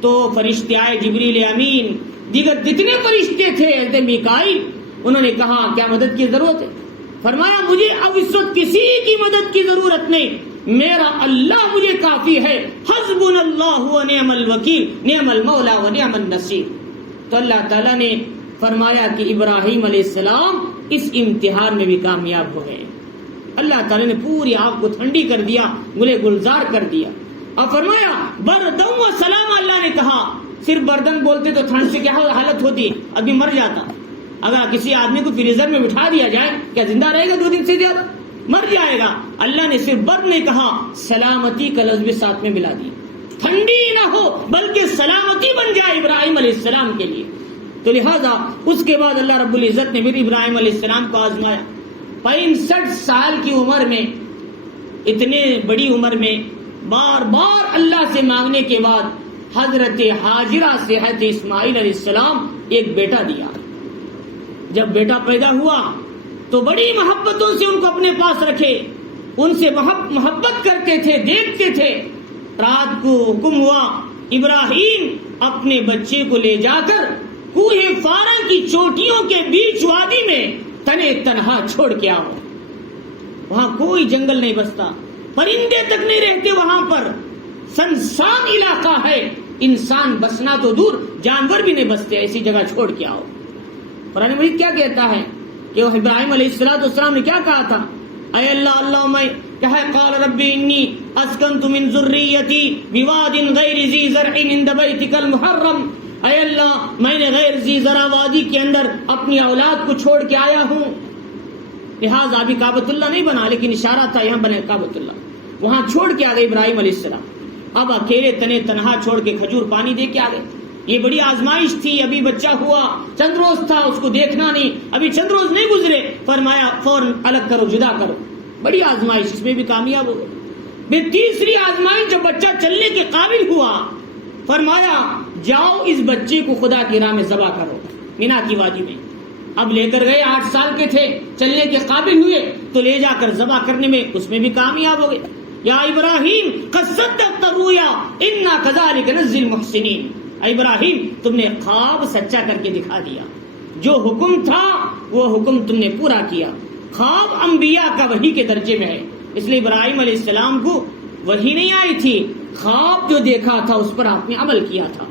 تو فرشتے آئے، جبریل امین، دیگر جتنے فرشتے تھے، حضرت میکائیل، انہوں نے کہا کیا مدد کی ضرورت ہے؟ فرمایا مجھے اب اس وقت کسی کی مدد کی ضرورت نہیں، میرا اللہ مجھے کافی ہے، حسبنا اللہ و نعم الوکیل، نعم المولا و نعم النصیر۔ تو اللہ تعالیٰ نے فرمایا کہ ابراہیم علیہ السلام اس امتحان میں بھی کامیاب ہو گئے۔ اللہ تعالیٰ نے پوری آگ کو ٹھنڈی کر دیا، گلے گلزار کر دیا، اور فرمایا بردن و سلام۔ اللہ نے کہا صرف بردن بولتے تو ٹھنڈ سے کیا حالت ہوتی، ابھی مر جاتا۔ اگر کسی آدمی کو فریزر میں بٹھا دیا جائے کیا زندہ رہے گا؟ 2 دن سے زیادہ مر جائے گا۔ اللہ نے صرف برد نہیں کہا، سلامتی کا لفظ بھی ساتھ میں ملا دی، ٹھنڈی نہ ہو بلکہ سلامتی بن جائے ابراہیم علیہ السلام کے لیے۔ تو لہذا اس کے بعد اللہ رب العزت نے پھر ابراہیم علیہ السلام کو آزمایا۔ 65 سال کی عمر میں، اتنے بڑی عمر میں بار بار اللہ سے مانگنے کے بعد حضرت ہاجرہ سے حضرت اسماعیل علیہ السلام ایک بیٹا دیا۔ جب بیٹا پیدا ہوا تو بڑی محبتوں سے ان کو اپنے پاس رکھے، ان سے محبت کرتے تھے، دیکھتے تھے۔ رات کو حکم ہوا ابراہیم اپنے بچے کو لے جا کر کوہ فارا کی چوٹیوں کے بیچ وادی میں تنے تنہا چھوڑ کے آؤ۔ وہاں کوئی جنگل نہیں بستا، پرندے تک نہیں رہتے وہاں پر، سنسان علاقہ ہے، انسان بسنا تو دور جانور بھی نہیں بستے، ایسی جگہ چھوڑ کے آؤ۔ قرآن مجید کیا کہتا ہے کہ وہ ابراہیم علیہ السلام نے کیا کہا تھا؟ اے اللہ، اللہ میں کیا ہے، قال رب انی اسکنت من ذریتی بواد غیر ذی زرع عند بیتک المحرم، اے اللہ میں نے غیر ذی زرع وادی کے اندر اپنی اولاد کو چھوڑ کے آیا ہوں۔ لہٰذا ابھی کعبۃ اللہ نہیں بنا، لیکن اشارہ تھا یہاں بنے کعبۃ اللہ، وہاں چھوڑ کے آ گئے ابراہیم علیہ السلام۔ اب اکیلے تنے تنہا چھوڑ کے کھجور پانی دے کے آ گئے۔ یہ بڑی آزمائش تھی، ابھی بچہ ہوا، چند روز تھا، اس کو دیکھنا نہیں، ابھی چند روز نہیں گزرے، فرمایا فوراً الگ کرو، جدا کرو۔ بڑی آزمائش، اس میں بھی کامیاب ہو گئے۔ پھر تیسری آزمائش جب بچہ چلنے کے قابل ہوا، فرمایا جاؤ اس بچے کو خدا کی راہ میں ذبح کرو، مینا کی وادی میں۔ اب لے کر گئے، 8 سال کے تھے، چلنے کے قابل ہوئے تو لے جا کر ذبح کرنے میں اس میں بھی کامیاب ہو گئے۔ یا ابراہیم قد صدقت الرؤیا انا کذالک نجزی المحسنین، اے ابراہیم تم نے خواب سچا کر کے دکھا دیا، جو حکم تھا وہ حکم تم نے پورا کیا۔ خواب انبیاء کا وحی کے درجے میں ہے، اس لیے ابراہیم علیہ السلام کو وحی نہیں آئی تھی، خواب جو دیکھا تھا اس پر آپ نے عمل کیا تھا،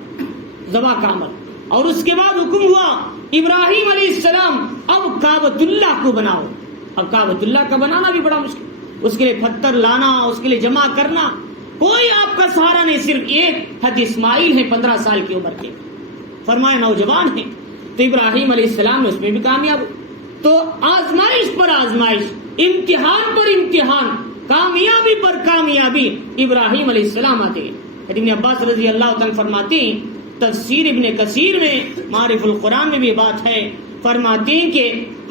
ذبح کا عمل۔ اور اس کے بعد حکم ہوا ابراہیم علیہ السلام اب کعبۃ اللہ کو بناؤ۔ اب کعبۃ اللہ کا بنانا بھی بڑا مشکل، اس کے لیے پتھر لانا، اس کے لیے جمع کرنا، کوئی آپ کا سہارا نہیں، صرف ایک حضرت اسماعیل ہے 15 سال کی عمر کے، فرمایا نوجوان ہیں، تو ابراہیم علیہ السلام نے اس میں بھی کامیاب۔ تو آزمائش پر آزمائش، امتحان پر امتحان، کامیابی پر کامیابی، ابراہیم علیہ السلام آتے ہیں۔ ابن عباس رضی اللہ تعالیٰ فرماتے ہیں، تفسیر ابن کثیر میں، معارف القرآن میں بھی بات ہے، فرماتے ہیں کہ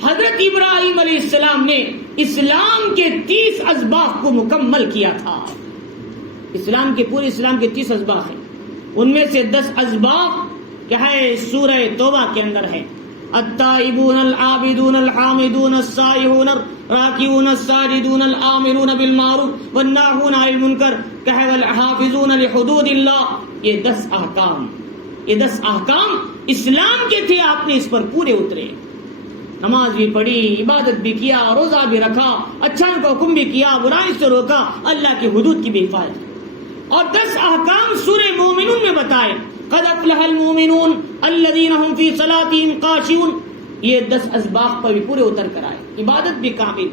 حضرت ابراہیم علیہ السلام نے اسلام کے 30 اسباق کو مکمل کیا تھا۔ اسلام کے پورے اسلام کے 30 اسباق ہیں، ان میں سے 10 اسباق کیا ہے سورہ توبہ کے اندر ہے، التائبون العابدون الحامدون السائحون الراکعون الساجدون الآمرون بالمعروف والناہون عن المنکر والحافظون لحدود اللہ۔ یہ 10 احکام، یہ 10 احکام اسلام کے تھے، آپ نے اس پر پورے اترے، نماز بھی پڑھی، عبادت بھی کیا، روزہ بھی رکھا، اچھائی کا حکم بھی کیا، برائی سے روکا، اللہ کی حدود کی بھی حفاظت۔ اور 10 احکام سورہ مومنون میں بتائے، قد افلح المؤمنون الذین هم فی صلاتهم خاشعون۔ یہ 10 اسباق پر بھی پورے اتر کر آئے، عبادت بھی کامل،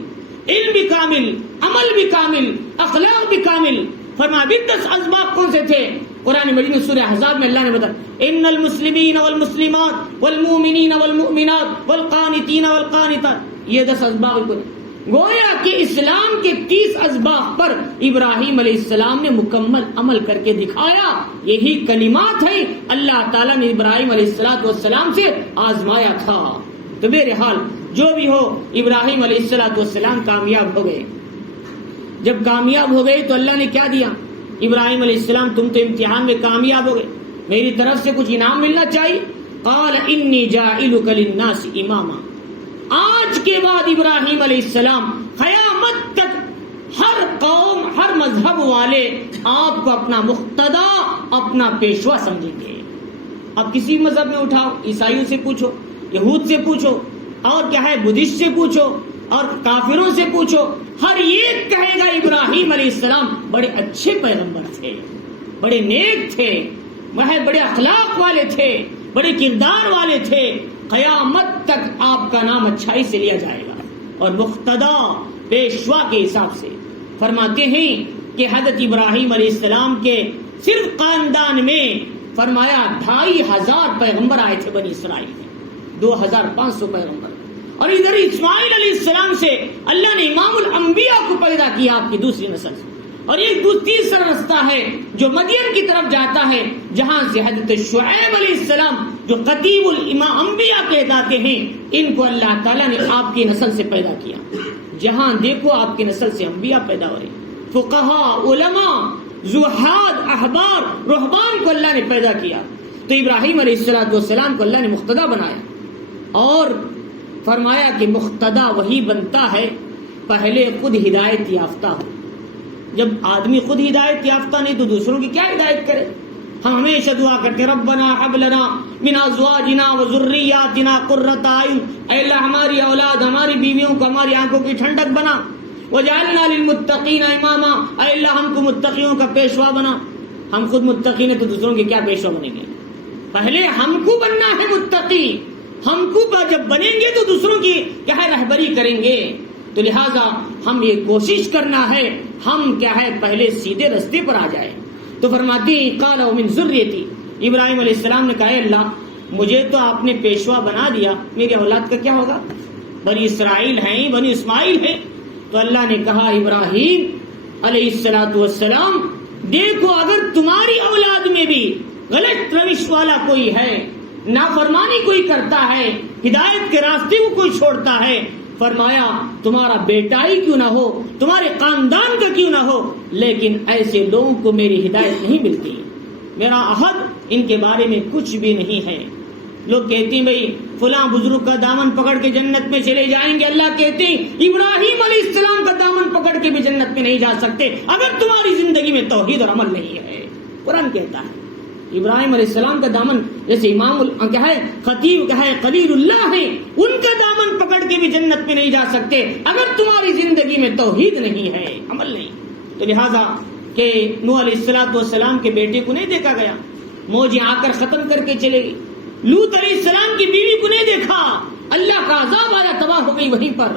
علم بھی کامل، عمل بھی کامل، اخلاق بھی کامل۔ فرمایا 10 اسباق کون سے تھے؟ قرآن مجید میں سورہ احزاب میں اللہ نے بتایا، ان المسلمین والمسلمات والمؤمنین والمؤمنات والقانتین والقانتات، یہ 10 اسباق پر گویا کہ اسلام کے 30 اسباق پر ابراہیم علیہ السلام نے مکمل عمل کر کے دکھایا۔ یہی کلمات ہیں اللہ تعالیٰ نے ابراہیم علیہ السلام سے آزمایا تھا۔ تو بہرحال جو بھی ہو، ابراہیم علیہ السلام کامیاب ہو گئے۔ جب کامیاب ہو گئے تو اللہ نے کیا دیا؟ ابراہیم علیہ السلام تم تو امتحان میں کامیاب ہو گئے، میری طرف سے کچھ انعام ملنا چاہیے۔ قال انی جاعلک للناس اماما، آج کے بعد ابراہیم علیہ السلام قیامت تک ہر قوم، ہر مذہب والے آپ کو اپنا مقتدا، اپنا پیشوا سمجھیں گے۔ اب کسی مذہب میں اٹھاؤ، عیسائیوں سے پوچھو، یہود سے پوچھو، اور کیا ہے بدھسٹ سے پوچھو، اور کافروں سے پوچھو، ہر ایک کہے گا ابراہیم علیہ السلام بڑے اچھے پیغمبر تھے، بڑے نیک تھے، بڑے اخلاق والے تھے، بڑے کردار والے تھے، قیامت تک آپ کا نام اچھائی سے لیا جائے گا۔ اور مقتدا پیشوا کے حساب سے فرماتے ہیں کہ حضرت ابراہیم علیہ السلام کے صرف خاندان میں فرمایا 2500 پیغمبر آئے تھے بنی اسرائیل میں، 2500 پیغمبر۔ اور ادھر اسماعیل علیہ السلام سے اللہ نے امام الانبیاء کو پیدا کیا آپ کی دوسری نسل سے۔ اور ایک تیسرا رستہ ہے جو مدین کی طرف جاتا ہے، جہاں سے حضرت شعیب علیہ السلام جو قدیم الانبیاء کہلاتے ہیں، ان کو اللہ تعالیٰ نے آپ کی نسل سے پیدا کیا۔ جہاں دیکھو آپ کی نسل سے انبیاء پیدا ہو رہے، فقہاء، علماء، زہاد، احبار، رہبان کو اللہ نے پیدا کیا۔ تو ابراہیم علیہ السلام کو اللہ نے مقتدا بنایا، اور فرمایا کہ مقتدا وہی بنتا ہے پہلے خود ہدایت یافتہ ہو۔ جب آدمی خود ہدایت یافتہ نہیں تو دوسروں کی کیا ہدایت کرے؟ ہم ہمیشہ دعا کرتے ہیں ربنا ہب لنا من ازواجنا وذریاتنا قرۃ اعین، اے اللہ ہماری اولاد، ہماری بیویوں کو ہماری آنکھوں کی ٹھنڈک بنا، وجعلنا للمتقین اماما، اے اللہ ہم کو متقیوں کا پیشوا بنا۔ ہم خود متقی ہیں تو دوسروں کے کیا پیشوا بنیں گے؟ پہلے ہم کو بننا ہے متقی، ہم کو جب بنیں گے تو دوسروں کی کیا ہے رہبری کریں گے۔ تو لہٰذا ہم یہ کوشش کرنا ہے ہم کیا ہے پہلے سیدھے رستے پر آ جائیں۔ تو فرماتی قال ومن ذریتی، ابراہیم علیہ السلام نے کہا اللہ مجھے تو آپ نے پیشوا بنا دیا، میری اولاد کا کیا ہوگا؟ بنی اسرائیل ہیں، بنی اسماعیل ہیں۔ تو اللہ نے کہا ابراہیم علیہ السلام دیکھو اگر تمہاری اولاد میں بھی غلط روش والا کوئی ہے، نافرمانی کوئی کرتا ہے، ہدایت کے راستے کو کوئی چھوڑتا ہے، فرمایا تمہارا بیٹا ہی کیوں نہ ہو، تمہارے خاندان کا کیوں نہ ہو، لیکن ایسے لوگوں کو میری ہدایت نہیں ملتی، میرا عہد ان کے بارے میں کچھ بھی نہیں ہے۔ لوگ کہتے ہیں بھائی فلاں بزرگ کا دامن پکڑ کے جنت میں چلے جائیں گے، اللہ کہتے ہیں ابراہیم علیہ السلام کا دامن پکڑ کے بھی جنت میں نہیں جا سکتے اگر تمہاری زندگی میں توحید اور عمل نہیں ہے۔ قرآن کہتا ہے ابراہیم علیہ السلام کا دامن، جیسے امام کیا ہے خطیب کیا ہے خلیل اللہ ہے، ان کا دامن پکڑ کے بھی جنت میں نہیں جا سکتے اگر تمہاری زندگی میں توحید نہیں ہے، عمل نہیں۔ تو لہذا کہ نوح علیہ السلام کے بیٹے کو نہیں دیکھا گیا، موجیں آ کر ختم کر کے چلے گئی۔ لوط علیہ السلام کی بیوی کو نہیں دیکھا، اللہ کا عذاب آیا، تباہ ہو گئی وہیں پر۔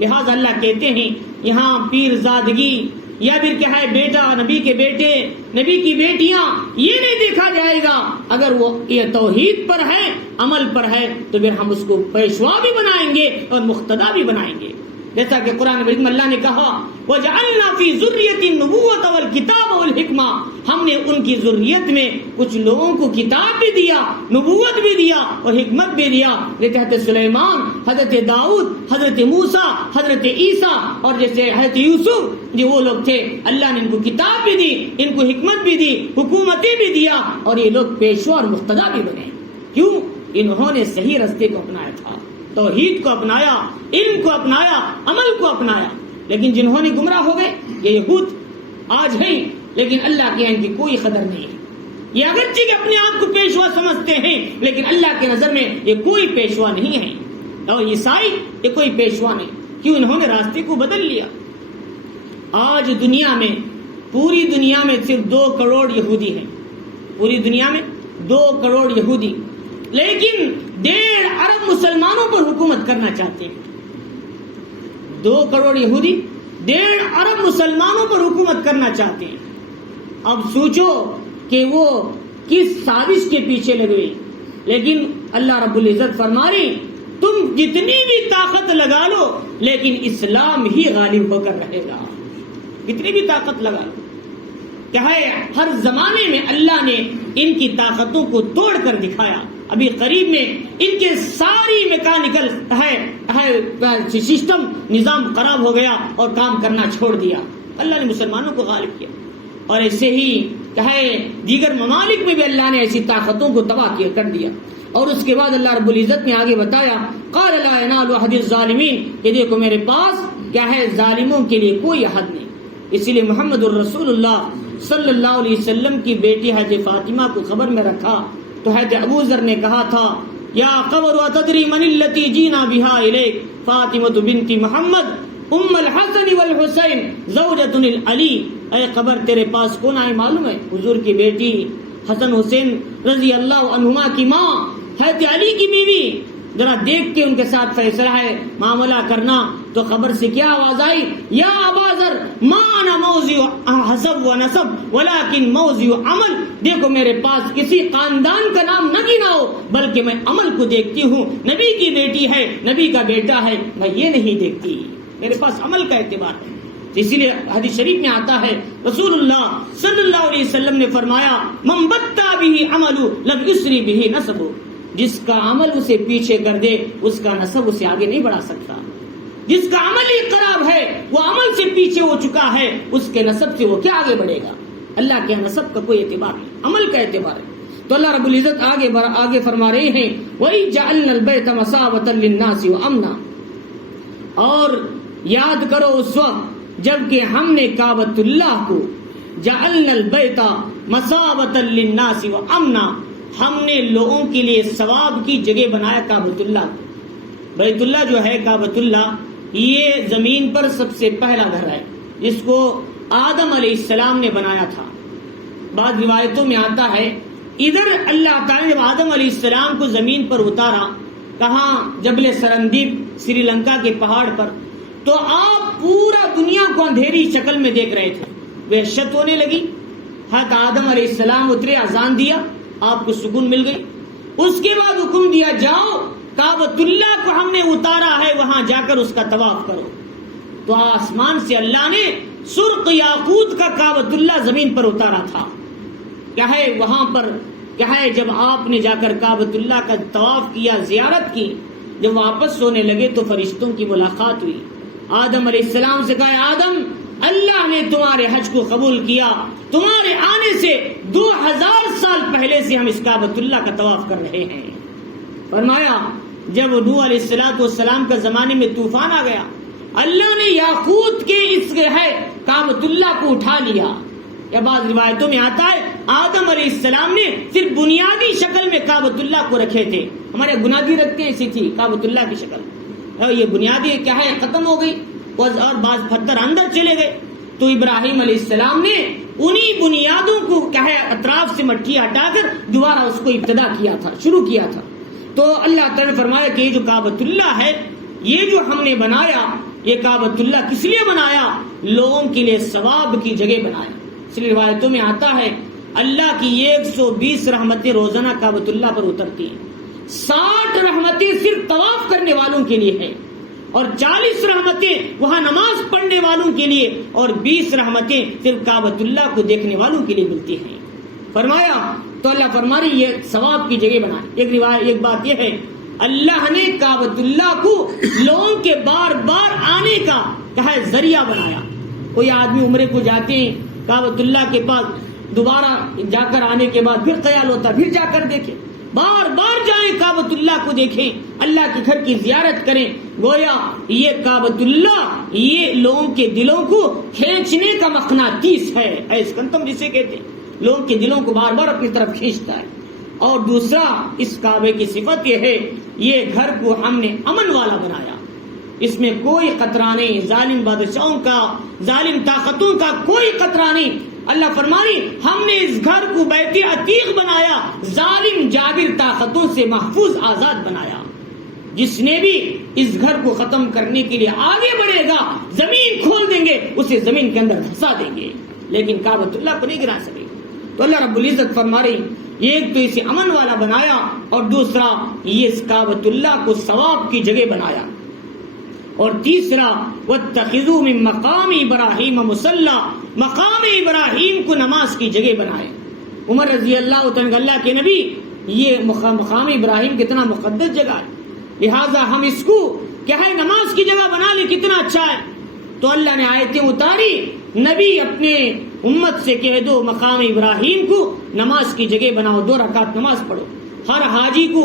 لہذا اللہ کہتے ہیں یہاں پیر زادگی یا پھر کیا ہے بیٹا، نبی کے بیٹے، نبی کی بیٹیاں، یہ نہیں دیکھا جائے گا۔ اگر وہ یہ توحید پر ہے، عمل پر ہے، تو پھر ہم اس کو پیشوا بھی بنائیں گے اور مقتدا بھی بنائیں گے۔ جیسا کہ قرآن مجید میں اللہ نے کہا وَجَعَلْنَا فِي ذُرِّيَّةِ النُّبُوَّةَ وَالْكِتَابَ وَالْحِکْمَةَ، ہم نے ان کی ذریت میں کچھ لوگوں کو کتاب بھی دیا، نبوت بھی دیا اور حکمت بھی دیا، جیسے حضرت سلیمان، حضرت داؤد، حضرت موسیٰ، حضرت عیسیٰ اور جیسے حضرت یوسف، جو وہ لوگ تھے اللہ نے ان کو کتاب بھی دی، ان کو حکمت بھی دی، حکومتیں بھی دیا، اور یہ لوگ پیشوا اور مقتدا بھی بنے۔ کیوں؟ انہوں نے صحیح راستے کو اپنایا تھا، توحید کو اپنایا، علم کو اپنایا، عمل کو اپنایا۔ لیکن جنہوں نے گمراہ ہو گئے، یہ یہود آج ہیں، لیکن اللہ کے ان کی کوئی قدر نہیں ہے۔ یہ اگرچہ کہ اپنے آپ کو پیشوا سمجھتے ہیں، لیکن اللہ کے نظر میں یہ کوئی پیشوا نہیں ہے۔ اور عیسائی یہ کوئی پیشوا نہیں، کیوں؟ انہوں نے راستے کو بدل لیا۔ آج دنیا میں، پوری دنیا میں صرف 2 کروڑ یہودی ہیں، پوری دنیا میں 2 کروڑ یہودی، لیکن 1.5 ارب مسلمانوں پر حکومت کرنا چاہتے ہیں۔ 2 کروڑ یہودی 1.5 ارب مسلمانوں پر حکومت کرنا چاہتے ہیں۔ اب سوچو کہ وہ کس سازش کے پیچھے لگے۔ لیکن اللہ رب العزت فرما رہے تم جتنی بھی طاقت لگا لو لیکن اسلام ہی غالب ہو کر رہے گا، کتنی بھی طاقت لگا لو۔ کیا ہے ہر زمانے میں اللہ نے ان کی طاقتوں کو توڑ کر دکھایا۔ ابھی قریب میں ان کے ساری میکینیکل سسٹم نظام خراب ہو گیا اور کام کرنا چھوڑ دیا، اللہ نے مسلمانوں کو غالب کیا۔ اور ایسے ہی دیگر ممالک میں بھی اللہ نے ایسی طاقتوں کو تباہ کر دیا۔ اور اس کے بعد اللہ رب العزت نے آگے بتایا قال لا ينال عهد الظالمین، کہ دیکھو میرے پاس کیا ہے ظالموں کے لیے کوئی عہد نہیں۔ اسی لیے محمد الرسول اللہ صلی اللہ علیہ وسلم کی بیٹی حضرت فاطمہ کو خبر میں رکھا تو حضرت ابو ذر نے کہا تھا یا قبر وتدری من التي جینا بها الیک فاطمہ بنت محمد ام الحسن والحسین زوجۃ العلی، اے قبر تیرے پاس کون آئے معلوم ہے؟ حضور کی بیٹی حسن حسین رضی اللہ عنہما کی ماں حضرت علی کی بیوی۔ ذرا دیکھ کے ان کے ساتھ فیصلہ ہے معاملہ کرنا۔ تو خبر سے کیا آواز آئی یا ابا ذر ما انا موضع حسب و نسب ولکن موضع عمل، دیکھو میرے پاس کسی خاندان کا نام نہ گناؤ بلکہ میں عمل کو دیکھتی ہوں، نبی کی بیٹی ہے، نبی کا بیٹا ہے، میں یہ نہیں دیکھتی، میرے پاس عمل کا اعتبار ہے۔ اسی لیے حدیث شریف میں آتا ہے رسول اللہ صلی اللہ علیہ وسلم نے فرمایا من بطا به عمل لم يسری به نسب، جس کا عمل اسے پیچھے کر دے اس کا نسب اسے آگے نہیں بڑھا سکتا۔ جس کا عمل ہی خراب ہے، وہ عمل سے پیچھے ہو چکا ہے، اس کے نسب سے وہ کیا آگے بڑھے گا؟ اللہ کے نسب کا کوئی اعتبار نہیں، عمل کا اعتبار ہے۔ تو اللہ رب العزت آگے فرما رہے ہیں وَإِذْ جَعَلْنَا الْبَيْتَ مَثَابَةً لِلنَّاسِ وَأَمْنًا، اور یاد کرو اس وقت جب کہ ہم نے کعبۃ اللہ کو جعلنا البیت مثابۃ للناس وامنا، ہم نے لوگوں کے لیے ثواب کی جگہ بنایا کعبۃ اللہ۔ بیت اللہ جو ہے کعبۃ اللہ، یہ زمین پر سب سے پہلا گھر ہے جس کو آدم علیہ السلام نے بنایا تھا۔ بعض روایتوں میں آتا ہے ادھر اللہ تعالی نے جب آدم علیہ السلام کو زمین پر اتارا، کہاں؟ جبل سرندیپ سری لنکا کے پہاڑ پر، تو آپ پورا دنیا کو اندھیری شکل میں دیکھ رہے تھے، وحشت ہونے لگی۔ حضرت آدم علیہ السلام اترے، اذان دیا، آپ کو سکون مل گئی۔ اس کے بعد حکم دیا جاؤ کعبۃ اللہ کو ہم نے اتارا ہے، وہاں جا کر اس کا طواف کرو۔ تو آسمان سے اللہ نے سرخ یاقوت کا کعبۃ اللہ زمین پر اتارا تھا۔ کیا ہے وہاں پر کیا ہے جب آپ نے جا کر کعبۃ اللہ کا طواف کیا، زیارت کی، جب واپس سونے لگے تو فرشتوں کی ملاقات ہوئی۔ آدم علیہ السلام سے کہا آدم اللہ نے تمہارے حج کو قبول کیا، تمہارے آنے سے 2000 سال پہلے سے ہم اس کعبۃ اللہ کا طواف کر رہے ہیں۔ فرمایا جب نوح علیہ السلام کا زمانے میں طوفان آ گیا، اللہ نے یاقوت کے اس ہے کعبۃ اللہ کو اٹھا لیا. یا بعض روایتوں میں آتا ہے آدم علیہ السلام نے صرف بنیادی شکل میں کعبۃ اللہ کو رکھے تھے. ہمارے گناہگی رکھتے ہیں ایسی تھی کعبۃ اللہ کی شکل. یہ بنیادی کیا ہے ختم ہو گئی اور بعض پتھر اندر چلے گئے. تو ابراہیم علیہ السلام نے انہی بنیادوں کو کیا ہے اطراف سے مٹی ہٹا کر دوبارہ اس کو ابتدا کیا تھا، شروع کیا تھا. تو اللہ تعالیٰ نے فرمایا کہ یہ جو کعبۃ اللہ ہے، یہ جو ہم نے بنایا، یہ کعبۃ اللہ کس لیے بنایا؟ لوگوں کے لیے ثواب کی جگہ بنایا. اس لیے روایتوں میں آتا ہے اللہ کی 120 رحمتیں روزانہ کعبۃ اللہ پر اترتی ہیں. 60 رحمتیں صرف طواف کرنے والوں کے لیے ہیں، اور 40 رحمتیں وہاں نماز پڑھنے والوں کے لیے، اور 20 رحمتیں صرف کعبۃ اللہ کو دیکھنے والوں کے لیے ملتی ہیں. فرمایا تو اللہ فرما رہی یہ ثواب کی جگہ بنائے. ایک بات یہ ہے اللہ نے کعبۃ اللہ کو لوگوں کے بار بار آنے کا کہا ہے ذریعہ بنایا. کوئی آدمی عمرے کو جاتے ہیں کعبۃ اللہ کے پاس، دوبارہ جا کر آنے کے بعد پھر خیال ہوتا پھر جا کر دیکھیں، بار بار جائیں کعبۃ اللہ کو دیکھیں، اللہ کے گھر کی زیارت کریں. گویا یہ کعبۃ اللہ یہ لوگوں کے دلوں کو کھینچنے کا مقناطیس ہے، ایسکنتم جسے کہتے ہیں، لوگوں کے دلوں کو بار بار اپنی طرف کھینچتا ہے. اور دوسرا اس کعبے کی صفت یہ ہے یہ گھر کو ہم نے امن والا بنایا، اس میں کوئی خطرہ نہیں، ظالم بادشاہوں کا، ظالم طاقتوں کا کوئی خطرہ نہیں. اللہ فرمانی ہم نے اس گھر کو بیت عتیق بنایا، ظالم جابر طاقتوں سے محفوظ آزاد بنایا. جس نے بھی اس گھر کو ختم کرنے کے لیے آگے بڑھے گا زمین کھول دیں گے، اسے زمین کے اندر دھسا دیں گے، لیکن کعبۃ اللہ کو نہیں گرا سکے. تو اللہ رب العزت فرما رہی ایک تو اسے امن والا بنایا، اور دوسرا یہ اس کعبۃ اللہ کو ثواب کی جگہ بنایا، اور تیسرا واتخذوا من مقام ابراہیم مصلی، مقام ابراہیم کو نماز کی جگہ بنائے. عمر رضی اللہ عنہ اللہ کے نبی یہ مقام ابراہیم کتنا مقدس جگہ ہے، لہذا ہم اس کو کیا ہے نماز کی جگہ بنا لیں، کتنا اچھا ہے. تو اللہ نے آیتیں اتاری نبی اپنے امت سے کہہ دو مقام ابراہیم کو نماز کی جگہ بناؤ، 2 رکعت نماز پڑھو. ہر حاجی کو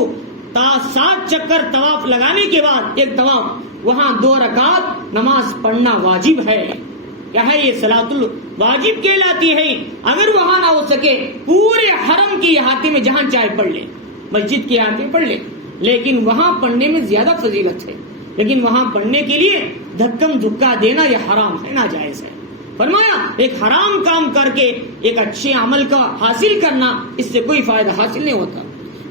7 چکر طواف لگانے کے بعد ایک طواف وہاں 2 رکعت نماز پڑھنا واجب ہے. کیا ہے یہ صلاۃ الواجب کہلاتی ہے. اگر وہاں نہ ہو سکے پورے حرم کے احاطے میں جہاں چاہے پڑھ لے، مسجد کے احاطے میں پڑھ لے، لیکن وہاں پڑھنے میں زیادہ فضیلت ہے. لیکن وہاں پڑھنے کے لیے دھکم دھکا دینا یہ حرام ہے، ناجائز ہے. فرمایا ایک حرام کام کر کے ایک اچھے عمل کا حاصل کرنا، اس سے کوئی فائدہ حاصل نہیں ہوتا.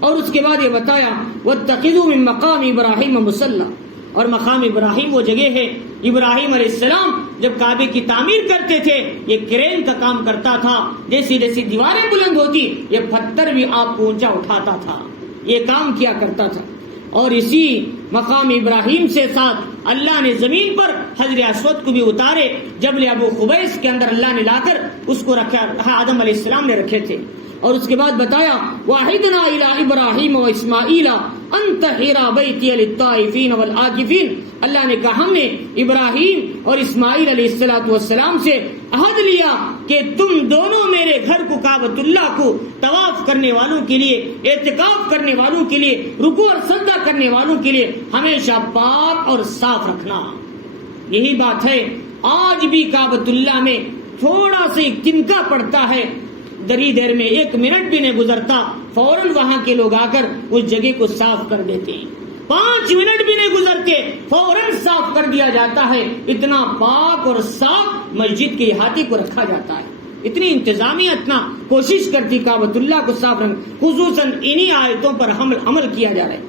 اور اس کے بعد یہ بتایا واتخذوا من مقام ابراہیم مصلی، اور مقام ابراہیم وہ جگہ ہے ابراہیم علیہ السلام جب کعبے کی تعمیر کرتے تھے یہ کرین کا کام کرتا تھا. جیسی جیسی دیواریں بلند ہوتی یہ پتھر بھی آپ کو اونچا اٹھاتا تھا، یہ کام کیا کرتا تھا. اور اسی مقام ابراہیم سے ساتھ اللہ نے زمین پر حجر اسود کو بھی اتارے، جبل ابو قبیس کے اندر اللہ نے لا کر اس کو رکھا، آدم علیہ السلام نے رکھے تھے. اور اس کے بعد بتایا واحدنا الی ابراہیم و اسماعیل ان طہرا بیتی للطائفین والعاکفین. اللہ نے کہا ہم نے ابراہیم اور اسماعیل علیہ السلام سے عہد لیا کہ تم دونوں میرے گھر کو کعبۃ اللہ کو طواف کرنے والوں کے لیے، اعتکاف کرنے والوں کے لیے، رکوع اور سجدہ کرنے والوں کے لیے ہمیشہ پاک اور صاف رکھنا. یہی بات ہے آج بھی کعبۃ اللہ میں تھوڑا سا ایک تنکا پڑتا ہے، دری دیر میں 1 منٹ بھی نہیں گزرتا فوراً وہاں کے لوگ آ کر اس جگہ کو صاف کر دیتے ہیں. 5 منٹ بھی نہیں گزرتے فوراً صاف کر دیا جاتا ہے. اتنا پاک اور صاف مسجد کے احاطے کو رکھا جاتا ہے. اتنی انتظامیہ اتنا کوشش کرتی کعبۃ اللہ کو صاف رکھنے، خصوصاً انہی آیتوں پر عمل کیا جا رہا ہے.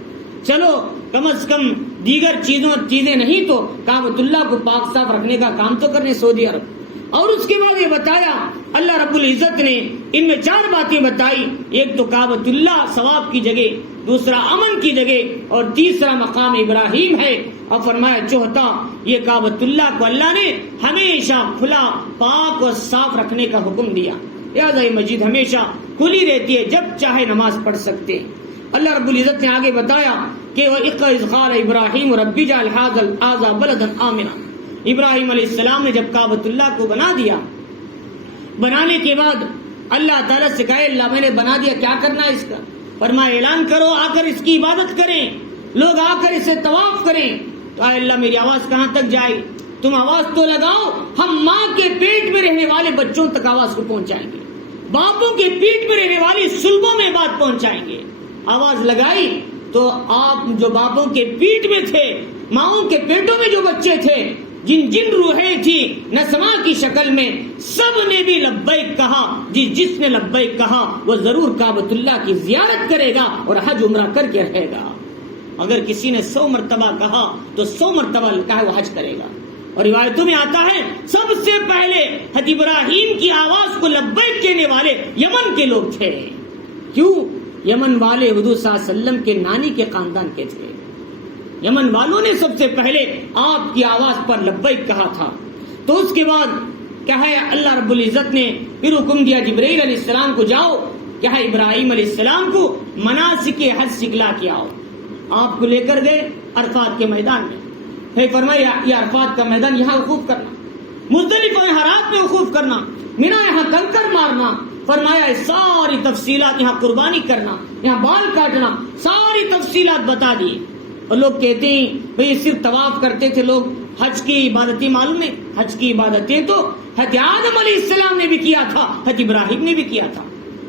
چلو کم از کم دیگر چیزیں نہیں تو کعبۃ اللہ کو پاک صاف رکھنے کا کام تو کرنے سعودی عرب. اور اس کے بعد یہ بتایا اللہ رب العزت نے ان میں 4 باتیں بتائی. ایک تو کعبۃ اللہ ثواب کی جگہ، دوسرا امن کی جگہ، اور تیسرا مقام ابراہیم ہے. اور فرمایا چوتھا یہ کعبۃ اللہ کو اللہ نے ہمیشہ کھلا پاک اور صاف رکھنے کا حکم دیا. لہٰذا یہ مسجد ہمیشہ کھلی رہتی ہے، جب چاہے نماز پڑھ سکتے. اللہ رب العزت نے آگے بتایا کہ وَإِذْ قَالَ إِبْرَاهِيمُ رَبِّ اجْعَلْ هَٰذَا بَلَدًا آمِنًا. ابراہیم علیہ السلام نے جب کعبۃ اللہ کو بنا دیا، بنانے کے بعد اللہ تعالیٰ سے کہا اللہ میں نے بنا دیا، کیا کرنا ہے اس کا؟ فرمایا اعلان کرو آ کر اس کی عبادت کریں، لوگ آ کر اسے طواف کریں۔ تو اے اللہ میری آواز کہاں تک جائے؟ تم آواز تو لگاؤ، ہم ماں کے پیٹ میں رہنے والے بچوں تک آواز کو پہنچائیں گے، باپوں کے پیٹ میں رہنے والی سلبوں میں بات پہنچائیں گے۔ آواز لگائی تو آپ جو باپوں کے پیٹ میں تھے، ماؤں کے پیٹوں میں جو بچے تھے، جن جن روحیں تھی نسمہ کی شکل میں، سب نے بھی لبیک کہا۔ جس نے لبیک کہا وہ ضرور کعبۃ اللہ کی زیارت کرے گا اور حج عمرہ کر کے رہے گا۔ اگر کسی نے 100 مرتبہ کہا تو 100 مرتبہ کہا وہ حج کرے گا۔ اور روایتوں میں آتا ہے سب سے پہلے حضرت ابراہیم کی آواز کو لبیک کہنے والے یمن کے لوگ تھے۔ کیوں؟ یمن والے حضور صلی اللہ علیہ وسلم کے نانی کے خاندان کے تھے۔ یمن والوں نے سب سے پہلے آپ کی آواز پر لبیک کہا تھا۔ تو اس کے بعد کیا ہے، اللہ رب العزت نے پھر حکم دیا جبرائیل علیہ السلام کو جاؤ، کیا ہے ابراہیم علیہ السلام کو مناسک حج سکھلا کے آؤ۔ آپ کو لے کر گئے عرفات کے میدان میں، پھر فرمایا یہ عرفات کا میدان یہاں وقوف کرنا، مزدلفہ حرات میں وقوف کرنا، مینا یہاں کنکر مارنا، فرمایا ساری تفصیلات، یہاں قربانی کرنا، یہاں بال کاٹنا، ساری تفصیلات بتا دی۔ اور لوگ کہتے ہیں بھئی صرف طواف کرتے تھے لوگ، حج کی عبادتیں معلوم ہے؟ حج کی عبادتیں تو حضرت آدم علیہ السلام نے بھی کیا تھا، حضرت ابراہیم نے بھی کیا تھا،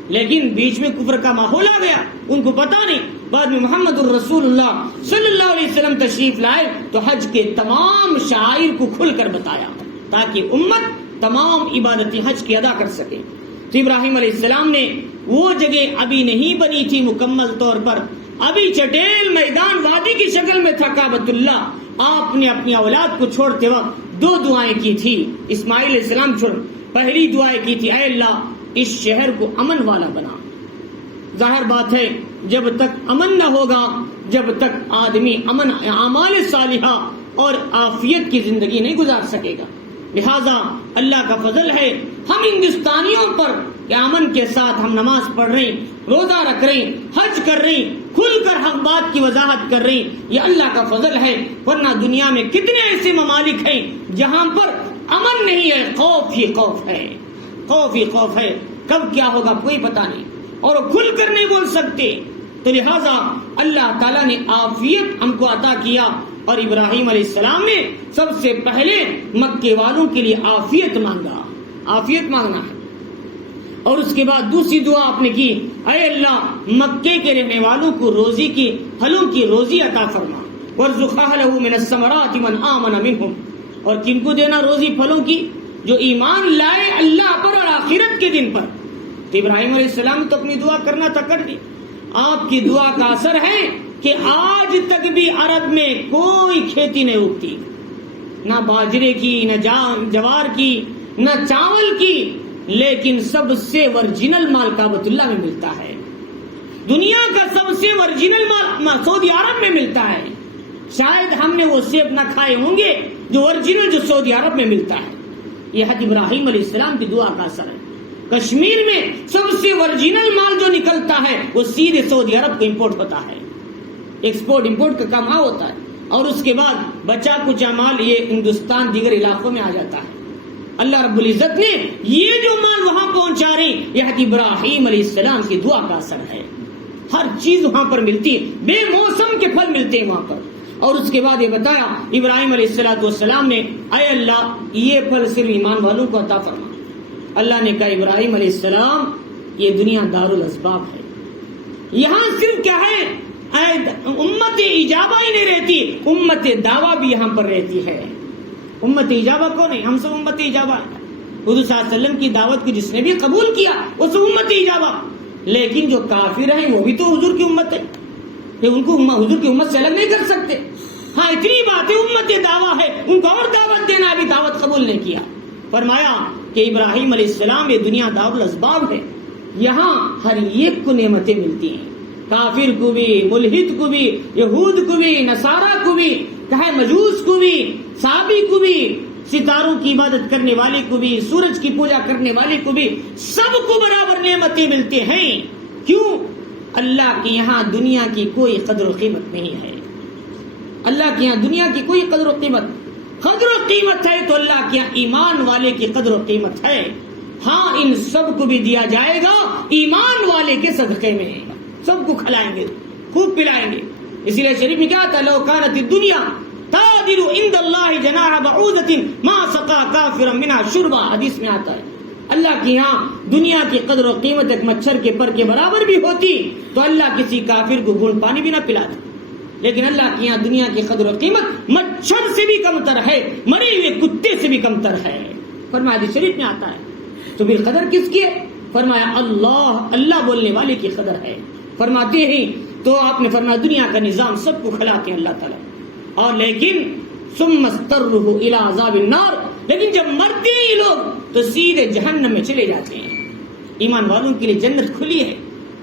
لیکن بیچ میں کفر کا ماحول آ گیا، ان کو پتا نہیں۔ بعد میں محمد الرسول اللہ صلی اللہ علیہ وسلم تشریف لائے تو حج کے تمام شعائر کو کھل کر بتایا تاکہ امت تمام عبادتیں حج کی ادا کر سکے۔ تو ابراہیم علیہ السلام نے وہ جگہ ابھی نہیں بنی تھی مکمل طور پر، ابھی چٹیل میدان وادی کی شکل میں تھا کعبۃ اللہ۔ آپ نے اپنی اولاد کو چھوڑتے وقت 2 دعائیں کی تھی۔ اسماعیل علیہ السلام چھوڑ، پہلی دعائیں کی تھی اے اللہ اس شہر کو امن والا بنا۔ ظاہر بات ہے جب تک امن نہ ہوگا، جب تک آدمی امن اعمال صالحہ اور عافیت کی زندگی نہیں گزار سکے گا۔ لہذا اللہ کا فضل ہے ہم ہندوستانیوں پر کہ امن کے ساتھ ہم نماز پڑھ رہے ہیں، روزہ رکھ رہے ہیں، حج کر رہے ہیں، کھل کر حق بات کی وضاحت کر رہے ہیں، یہ اللہ کا فضل ہے۔ ورنہ دنیا میں کتنے ایسے ممالک ہیں جہاں پر امن نہیں ہے، خوف ہی خوف ہے، خوف ہی خوف ہے، کب کیا ہوگا کوئی پتہ نہیں، اور وہ کھل کر نہیں بول سکتے۔ تو لہذا اللہ تعالیٰ نے عافیت ہم کو عطا کیا، اور ابراہیم علیہ السلام نے سب سے پہلے مکے والوں کے لیے عافیت مانگا، عافیت مانگنا ہے۔ اور اس کے بعد دوسری دعا آپ نے کی اے اللہ مکے کے رہنے والوں کو روزی کی، پھلوں کی روزی عطا فرما، وارزق اہلہ من الثمرات من آمن منہم، اور کن کو دینا روزی پھلوں کی؟ جو ایمان لائے اللہ پر اور آخرت کے دن پر۔ تو ابراہیم علیہ السلام تو اپنی دعا کرنا تھا، کر دی۔ آپ کی دعا کا اثر ہے کہ آج تک بھی عرب میں کوئی کھیتی نہیں اگتی، نہ باجرے کی، نہ جوار کی، نہ چاول کی، لیکن سب سے ورجنل مال کعبۃ اللہ میں ملتا ہے۔ دنیا کا سب سے ورجنل مال سعودی عرب میں ملتا ہے۔ شاید ہم نے وہ سیب نہ کھائے ہوں گے جو ورجنل جو سعودی عرب میں ملتا ہے۔ یہ حضرت ابراہیم علیہ السلام کی دعا کا اثر ہے۔ کشمیر میں سب سے ورجنل مال جو نکلتا ہے وہ سیدھے سعودی عرب کو امپورٹ ہوتا ہے، ایکسپورٹ امپورٹ کا کام ہوتا ہے، اور اس کے بعد بچا کچا مال یہ ہندوستان دیگر علاقوں میں آ جاتا ہے۔ اللہ رب العزت نے یہ جو مال وہاں پہنچا رہی یہ حضرت ابراہیم علیہ السلام کی دعا کا اثر ہے۔ ہر چیز وہاں پر ملتی ہے، بے موسم کے پھل ملتے ہیں وہاں پر۔ اور اس کے بعد یہ بتایا ابراہیم علیہ السلام نے اے اللہ یہ پھل صرف ایمان والوں کو عطا فرما۔ اللہ نے کہا ابراہیم علیہ السلام یہ دنیا دارالاسباب ہے، یہاں صرف کیا ہے امت اجابہ ہی نہیں رہتی، امت دعویٰ بھی یہاں پر رہتی ہے۔ امت اجابہ کون ہے؟ ہم سب امت اجابہ ہے۔ حضور صلی اللہ علیہ وسلم کی دعوت کو جس نے بھی قبول کیا وہ سب امت اجابہ، لیکن جو کافر ہیں وہ بھی تو حضور کی امت ہے، ان کو حضور کی امت سے الگ نہیں کر سکتے۔ ہاں اتنی بات ہے امت دعویٰ ہے، ان کو اور دعوت دینا، ابھی دعوت قبول نہیں کیا۔ فرمایا کہ ابراہیم علیہ السلام یہ دنیا دارالاسباب ہے، یہاں ہر ایک کو نعمتیں ملتی ہیں، کافر کو بھی، ملحد کو بھی، یہود کو بھی، نصارہ کو بھی، کہے مجوس کو بھی، صحابی کو بھی، ستاروں کی عبادت کرنے والے کو بھی، سورج کی پوجا کرنے والے کو بھی، سب کو برابر نعمتیں ملتی ہیں۔ کیوں؟ اللہ کے یہاں دنیا کی کوئی قدر و قیمت نہیں ہے، اللہ کے یہاں دنیا کی کوئی قدر و قیمت ہے تو اللہ کے یہاں ایمان والے کی قدر و قیمت ہے۔ ہاں ان سب کو بھی دیا جائے گا ایمان والے کے صدقے میں، سب کو کھلائیں گے، خوب پلائیں گے. اسی لیے شریف میں کیا آتا ہے، لو کانت الدنیا تعدل عند اللہ جناح بعوضۃ ما سقى کافرا منها شربا. حدیث میں آتا ہے اللہ کی یہاں دنیا کی قدر و قیمت ایک مچھر کے پر کے برابر بھی ہوتی تو اللہ کسی کافر کو گھونٹ پانی بھی نہ پلاتا. لیکن اللہ کی یہاں دنیا کی قدر و قیمت مچھر سے بھی کمتر ہے، مرے ہوئے کتے سے بھی کمتر ہے. فرمایا حدیث شریف میں آتا ہے. تو پھر قدر کس کی ہے؟ فرمایا اللہ بولنے والے کی قدر ہے. فرماتے ہیں تو آپ نے فرمایا دنیا کا نظام سب کو کھلاتے ہیں اللہ تعالیٰ، اور لیکن ثم استرہ الی عذاب النار، لیکن جب مرتے ہیں یہ لوگ تو سیدھے جہنم میں چلے جاتے ہیں. ایمان والوں کے لیے جنت کھلی ہے،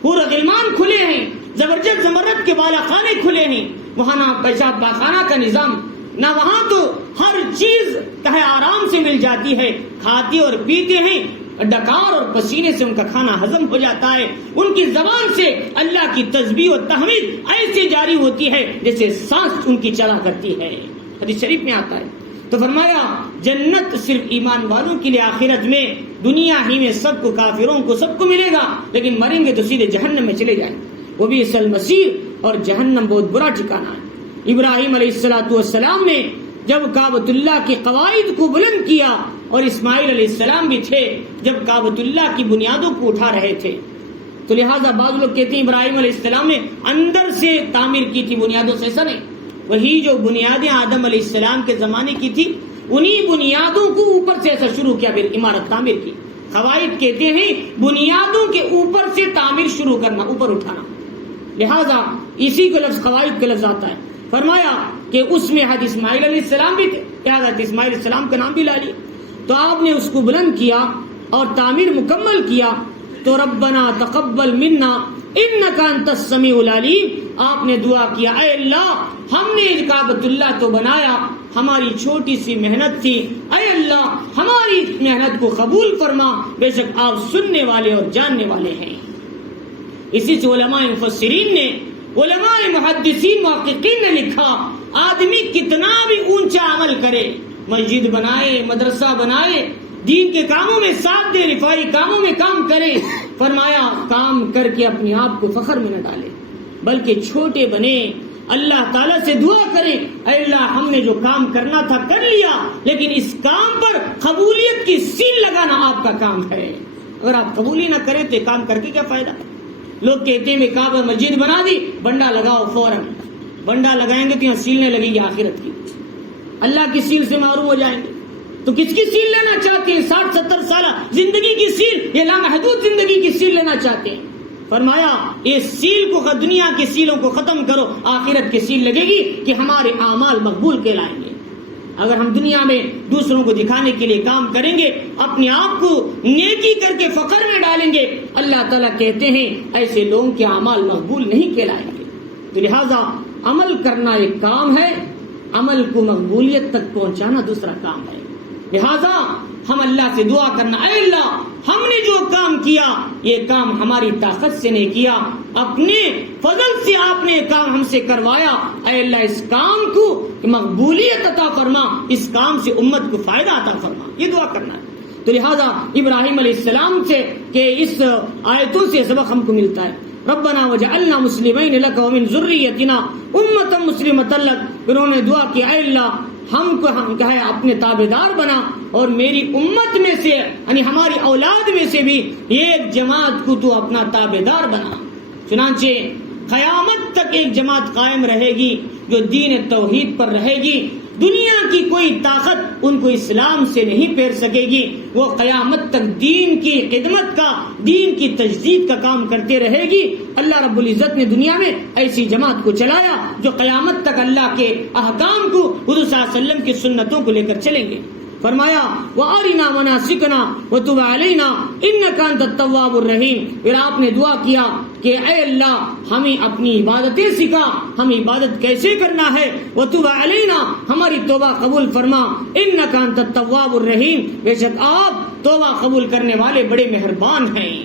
حور غلمان کھلے ہیں، زبرجد زمرد کے بالا خانے کھلے ہیں. وہاں نہ پیشاب پاخانہ کا نظام، نہ وہاں تو ہر چیز کہے آرام سے مل جاتی ہے، کھاتے اور پیتے ہیں، ڈکار اور پسینے سے ان کا کھانا ہضم ہو جاتا ہے. ان کی زبان سے اللہ کی تسبیح و تحمید ایسے جاری ہوتی ہے جیسے سانس ان کی چلا کرتی ہے. حدیث شریف میں آتا ہے. تو فرمایا جنت صرف ایمان والوں کے لیے، آخرت میں دنیا ہی میں سب کو، کافروں کو سب کو ملے گا، لیکن مریں گے تو سیدھے جہنم میں چلے جائیں. وہ بھی اصل مسیر، اور جہنم بہت برا ٹھکانہ ہے. ابراہیم علیہ السلام نے جب کعبۃ اللہ کے قواعد کو بلند کیا، اور اسماعیل علیہ السلام بھی تھے جب کعبۃ اللہ کی بنیادوں کو اٹھا رہے تھے، تو لہٰذا بعض لوگ کہتے ہیں ابراہیم علیہ السلام نے اندر سے تعمیر کی تھی، بنیادوں سے. ایسا نہیں، وہی جو بنیادیں آدم علیہ السلام کے زمانے کی تھی انہی بنیادوں کو اوپر سے ایسا شروع کیا، پھر عمارت تعمیر کی. قواعد کہتے ہیں بنیادوں کے اوپر سے تعمیر شروع کرنا، اوپر اٹھانا. لہذا اسی کو لفظ قواعد کا لفظ آتا ہے. فرمایا کہ اس میں حضرت اسماعیل علیہ السلام بھی تھے، حضرت اسماعیل علیہ السلام کا نام بھی لا لیا. تو آپ نے اس کو بلند کیا اور تعمیر مکمل کیا. تو ربنا تقبل منا انک انت السمیع العلیم، آپ نے دعا کیا اے اللہ ہم نے کعبۃ اللہ تو بنایا، ہماری چھوٹی سی محنت تھی، اے اللہ ہماری محنت کو قبول فرما، بے شک آپ سننے والے اور جاننے والے ہیں. اسی سے علماء مفسرین نے، علماء محدثین محققین نے لکھا آدمی کتنا بھی اونچا عمل کرے، مسجد بنائے، مدرسہ بنائے، دین کے کاموں میں ساتھ دے، رفائی کاموں میں کام کرے، فرمایا کام کر کے اپنے آپ کو فخر میں نہ ڈالے، بلکہ چھوٹے بنے، اللہ تعالیٰ سے دعا کرے اے اللہ ہم نے جو کام کرنا تھا کر لیا، لیکن اس کام پر قبولیت کی سیل لگانا آپ کا کام ہے. اگر آپ قبول ہی نہ کریں تو کام کر کے کیا فائدہ؟ لوگ کہتے ہیں میں کعبہ مسجد بنا دی، بنڈا لگاؤ فوراً. بنڈا لگائیں گے تو یہاں سیل نہیں لگے گی آخرت کی، اللہ کی سیل سے معروف ہو جائیں گے. تو کس کی سیل لینا چاہتے ہیں؟ 60-70 سالہ زندگی کی سیل، یہ لامحدود زندگی کی سیل لینا چاہتے ہیں. فرمایا اس سیل کو، دنیا کی سیلوں کو ختم کرو، آخرت کی سیل لگے گی کہ ہمارے اعمال مقبول کہلائیں گے. اگر ہم دنیا میں دوسروں کو دکھانے کے لیے کام کریں گے، اپنے آپ کو نیکی کر کے فخر میں ڈالیں گے، اللہ تعالیٰ کہتے ہیں ایسے لوگوں کے اعمال مقبول نہیں کہلائیں گے. تو لہذا عمل کرنا ایک کام ہے، عمل کو مقبولیت تک پہنچانا دوسرا کام ہے. لہذا ہم اللہ سے دعا کرنا اے اللہ ہم نے جو کام کیا یہ کام ہماری طاقت سے نہیں کیا، اپنے فضل سے آپ نے کام ہم سے کروایا، اے اللہ اس کام کو مقبولیت عطا فرما، اس کام سے امت کو فائدہ عطا فرما، یہ دعا کرنا ہے. تو لہذا ابراہیم علیہ السلام سے کہ اس آیتوں سے سبق ہم کو ملتا ہے. ربنا وجعلنا مسلمین لک ومن ذریتنا امۃ مسلمۃ لک، انہوں نے دعا کی اے اللہ ہم کو ہم کہے اپنے تابعدار بنا، اور میری امت میں سے یعنی ہماری اولاد میں سے بھی ایک جماعت کو تو اپنا تابعدار بنا. چنانچہ قیامت تک ایک جماعت قائم رہے گی جو دین توحید پر رہے گی، دنیا کی کوئی طاقت ان کو اسلام سے نہیں پھیر سکے گی. وہ قیامت تک دین کی خدمت کا، دین کی تجدید کا کام کرتے رہے گی. اللہ رب العزت نے دنیا میں ایسی جماعت کو چلایا جو قیامت تک اللہ کے احکام کو، حضور صلی اللہ علیہ وسلم کی سنتوں کو لے کر چلیں گے. فرمایا وَأَرِنَا مَنَاسِكَنَا وَتُبْ عَلَيْنَا إِنَّكَ أَنْتَ التَّوَّابُ الرَّحِيمُ. پھر آپ نے دعا کیا کہ اے اللہ ہمیں اپنی عبادتیں سکھا، ہم عبادت کیسے کرنا ہے، وَتُبْ عَلَيْنَا ہماری توبہ قبول فرما، إِنَّكَ أَنْتَ التَّوَّابُ الرَّحِيمُ بے شک آپ توبہ قبول کرنے والے بڑے مہربان ہیں.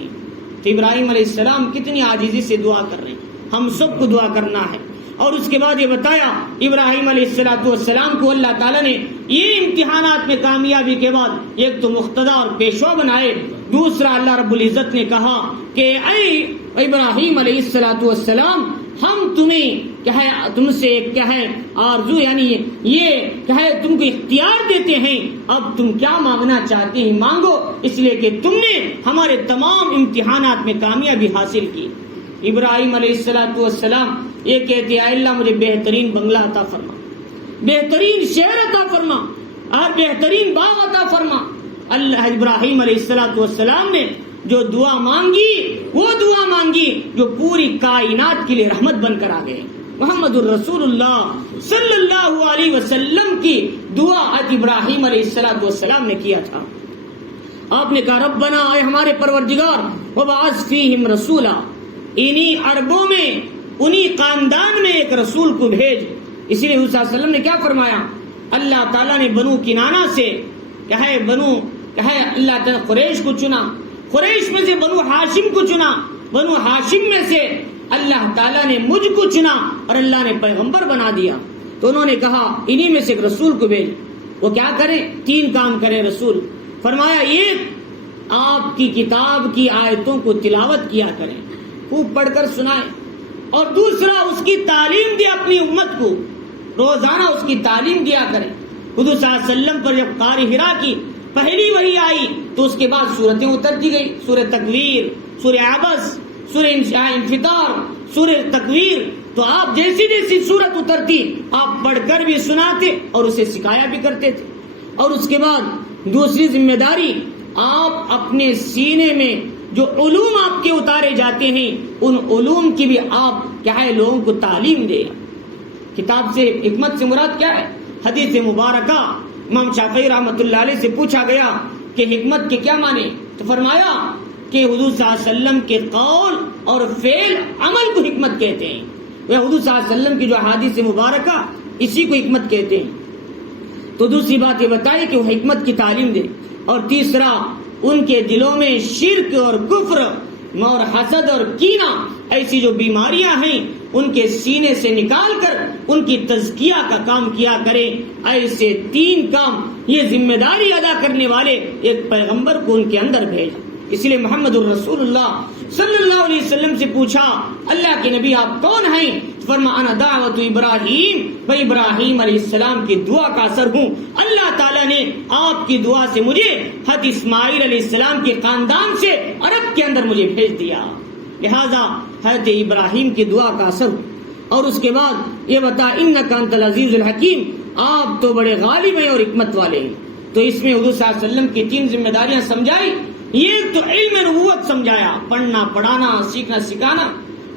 تو ابراہیم علیہ السلام کتنی عاجزی سے دعا کر رہے ہیں، ہم سب کو دعا کرنا ہے. اور اس کے بعد یہ بتایا ابراہیم علیہ السلام کو اللہ تعالیٰ نے یہ امتحانات میں کامیابی کے بعد ایک تو مقتدا اور پیشوا بنائے، دوسرا اللہ رب العزت نے کہا کہ اے ابراہیم علیہ السلام ہم تم سے آرزو یعنی یہ تم کو اختیار دیتے ہیں، اب تم کیا مانگنا چاہتے ہیں مانگو، اس لیے کہ تم نے ہمارے تمام امتحانات میں کامیابی حاصل کی۔ ابراہیم علیہ السلام یہ کہتے ہیں، اے اللہ مجھے بہترین بنگلہ عطا فرما، بہترین شہر عطا فرما اور بہترین باغ عطا فرما۔ اللہ ابراہیم علیہ السلام نے جو دعا مانگی وہ دعا مانگی جو پوری کائنات کے لیے رحمت بن کر آ گئے۔ محمد الرسول اللہ صلی اللہ علیہ وسلم کی دعا ابراہیم علیہ السلام نے کیا تھا۔ آپ نے کہا ربنا، اے ہمارے پروردگار، وبعث فیہم رسولا، انہی عربوں میں انہی خاندان میں ایک رسول کو بھیج۔ اسی لیے حضور صلی اللہ علیہ وسلم نے کیا فرمایا، اللہ تعالیٰ نے بنو کنانہ سے اللہ تعالیٰ قریش کو چنا، قریش میں سے بنو ہاشم کو چنا، بنو ہاشم میں سے اللہ تعالیٰ نے مجھ کو چنا اور اللہ نے پیغمبر بنا دیا۔ تو انہوں نے کہا انہی میں سے ایک رسول کو بھیج۔ وہ کیا کرے؟ 3 کام کرے رسول۔ فرمایا ایک، آپ کی کتاب کی آیتوں کو تلاوت کیا کریں، خوب پڑھ کر سنائیں، اور دوسرا اس کی تعلیم دے اپنی امت کو، روزانہ اس کی تعلیم دیا کریں۔ حضور صلی اللہ علیہ وسلم پر جب غار حرا کی پہلی وحی آئی تو اس کے بعد سورتیں اترتی گئی، سورہ تکویر، سورہ عبس، سورہ انفطار، سورہ تکویر۔ تو آپ جیسی جیسی سورت اترتی آپ پڑھ کر بھی سناتے اور اسے سکھایا بھی کرتے تھے۔ اور اس کے بعد دوسری ذمہ داری، آپ اپنے سینے میں جو علوم آپ کے اتارے جاتے ہیں ان علوم کی بھی آپ لوگوں کو تعلیم دیں۔ کتاب سے حکمت سے مراد کیا ہے؟ حدیث مبارکہ امام شافعی رحمۃ اللہ علیہ سے پوچھا گیا کہ حکمت کے کیا معنی، تو فرمایا کہ حضور صلی اللہ علیہ وسلم کے قول اور فعل عمل کو حکمت کہتے ہیں۔ حضور صلی اللہ علیہ وسلم کی جو احادیث مبارکہ اسی کو حکمت کہتے ہیں۔ تو دوسری بات یہ بتائی کہ وہ حکمت کی تعلیم دے، اور تیسرا ان کے دلوں میں شرک اور کفر اور حسد اور کینہ ایسی جو بیماریاں ہیں ان کے سینے سے نکال کر ان کی تزکیہ کا کام کیا کرے۔ ایسے 3 کام یہ ذمہ داری ادا کرنے والے ایک پیغمبر کو ان کے اندر بھیجا۔ اس لیے محمد الرسول اللہ صلی اللہ علیہ وسلم سے پوچھا اللہ کے نبی آپ کون ہیں؟ فرمایا انا دعوت ابراہیم، میں ابراہیم علیہ السلام کی دعا کا اثر ہوں۔ اللہ تعالیٰ نے آپ کی دعا سے مجھے حضرت اسماعیل علیہ السلام کے خاندان سے عرب کے اندر مجھے بھیج دیا، لہذا حضرت ابراہیم کی دعا کا اثر ہوں۔ اور اس کے بعد یہ بتا انک انت العزیز الحکیم، آپ تو بڑے غالب ہیں اور حکمت والے ہیں۔ تو اس میں حضور صلی اللہ علیہ وسلم کی 3 ذمہ داریاں سمجھائی۔ یہ تو علم نبوت سمجھایا، پڑھنا پڑھانا سیکھنا سکھانا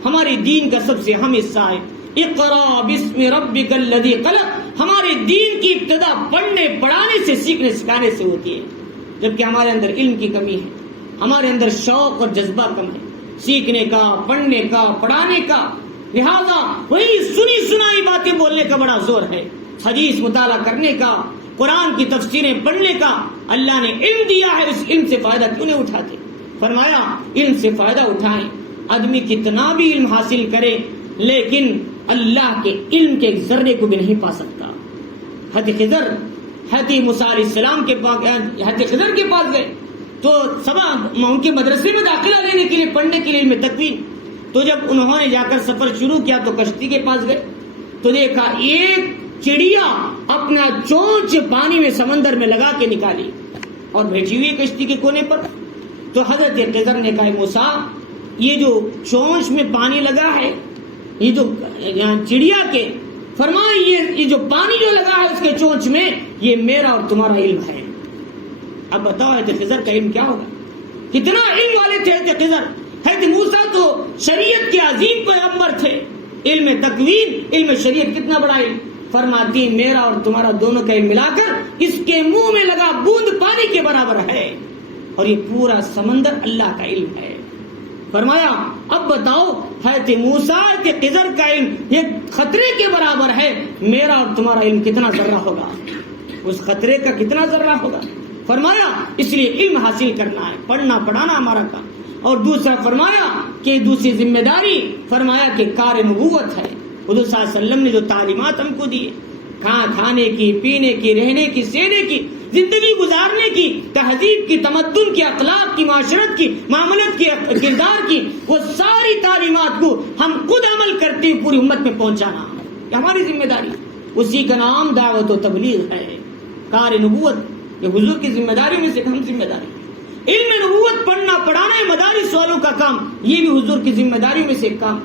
ہمارے دین کا سب سے اہم حصہ ہے۔ اقرا بسم ربک الذی خلق، ہمارے دین کی ابتدا پڑھنے پڑھانے سے سیکھنے سکھانے سے ہوتی ہے، جبکہ ہمارے اندر علم کی کمی ہے، ہمارے اندر شوق اور جذبہ کم ہے سیکھنے کا، پڑھنے کا، پڑھانے کا، لہذا وہی سنی سنائی باتیں بولنے کا بڑا زور ہے، حدیث مطالعہ کرنے کا، قرآن کی تفسیریں پڑھنے کا۔ اللہ نے علم دیا ہے، اس علم سے فائدہ کیوں نہیں اٹھاتے؟ فرمایا علم سے فائدہ اٹھائیں۔ آدمی کتنا بھی علم حاصل کرے لیکن اللہ کے علم کے ایک ذرے کو بھی نہیں پا سکتا۔ حضرت خضر حضرت موسیٰ علیہ السلام کے پاس، حضرت خضر کے پاس گئے تو ان کے مدرسے میں داخلہ لینے کے لیے، پڑھنے کے لیے علم تکوین۔ تو جب انہوں نے جا کر سفر شروع کیا تو کشتی کے پاس گئے تو دیکھا ایک چڑیا اپنا چونچ پانی میں سمندر میں لگا کے نکالی اور بیٹھی ہوئی کشتی کے کونے پر۔ تو حضرت خضر نے کہا موسیٰ یہ جو چونچ میں پانی لگا ہے، یہ جو چڑیا کے، فرمایا یہ جو پانی جو لگا ہے اس کے چونچ میں، یہ میرا اور تمہارا علم ہے۔ اب بتاؤ حضرت خضر کا علم کیا ہوگا؟ کتنا علم والے تھے حضرت خضر۔ حضرت موسیٰ تو شریعت کے عظیم پیغمبر تھے، علم تکوین، علم شریعت کتنا بڑا علم۔ فرماتی میرا اور تمہارا دونوں کا علم ملا کر اس کے منہ میں لگا بوند پانی کے برابر ہے، اور یہ پورا سمندر اللہ کا علم ہے۔ فرمایا اب بتاؤ حضرت موسیٰ حضرت خضر کا علم یہ خطرے کے برابر ہے، میرا اور تمہارا علم کتنا ذرہ ہوگا؟ اس خطرے کا کتنا ذرہ ہوگا؟ فرمایا اس لیے علم حاصل کرنا ہے، پڑھنا پڑھانا ہمارا کام۔ اور دوسرا فرمایا کہ دوسری ذمہ داری فرمایا کہ کار نبوت ہے۔ حضور صلی اللہ علیہ وسلم نے جو تعلیمات ہم کو دی، کھانے کی، پینے کی، رہنے کی، سینے کی، زندگی گزارنے کی، تہذیب کی، تمدن کی، اخلاق کی، معاشرت کی، معاملت کی، کردار کی، وہ ساری تعلیمات کو ہم خود عمل کرتے ہوئے پوری امت میں پہنچانا یہ ہماری ذمہ داری. اسی کا نام دعوت و تبلیغ ہے. کار نبوت یہ حضور کی ذمہ داری میں سے ایک اہم ذمہ داری. علم نبوت پڑھنا پڑھانا ہے مدارس والوں کا کام، یہ بھی حضور کی ذمہ داریوں میں سے ایک کام.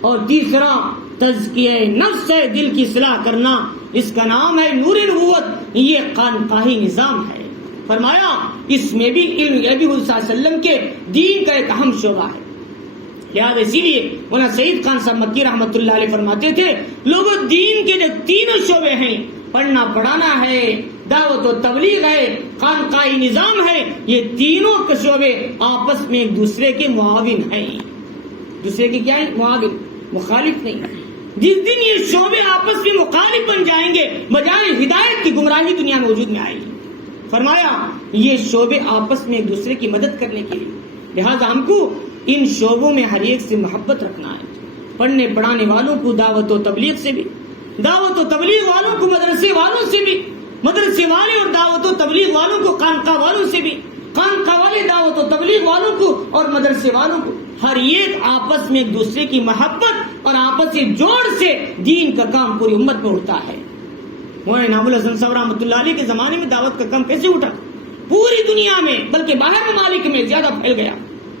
اور تیسرا تزکیہ نفس ہے، دل کی اصلاح کرنا، اس کا نام ہے نور نبوت. یہ خانقاہی نظام ہے. فرمایا اس میں بھی علم نبی صلی اللہ علیہ وسلم کے دین کا ایک اہم شعبہ ہے. لہٰذا اسی لیے مولانا سعید خان صاحب مکی رحمۃ اللہ علیہ فرماتے تھے لوگوں دین کے جو تینوں شعبے ہیں، پڑھنا پڑھانا ہے، دعوت و تبلیغ ہے، خانقاہی نظام ہے، یہ تینوں کے شعبے آپس میں ایک دوسرے کے معاون ہیں. دوسرے کے کیا ہے؟ معاون، مخالف نہیں. جس دن یہ شعبے آپس میں مخالف بن جائیں گے بجائے ہدایت کی گمراہی دنیا میں وجود میں آئے گی. فرمایا یہ شعبے آپس میں ایک دوسرے کی مدد کرنے کے لیے، لہذا ہم کو ان شعبوں میں ہر ایک سے محبت رکھنا ہے. پڑھنے پڑھانے والوں کو دعوت و تبلیغ سے بھی، دعوت و تبلیغ والوں کو مدرسے والوں سے بھی، مدرسے والے اور دعوت و تبلیغ والوں کو خانقاہ والوں سے بھی، خانقاہ والے دعوت و تبلیغ والوں کو اور مدرسے والوں کو، ہر ایک آپس میں ایک دوسرے کی محبت اور آپس سے جوڑ سے دین کا کام پوری امت میں اٹھتا ہے. مولانا انعام الحسن صاحب رحمۃ اللہ علیہ کے زمانے میں دعوت کا کام کیسے اٹھا؟ پوری دنیا میں بلکہ باہر ممالک میں زیادہ پھیل گیا.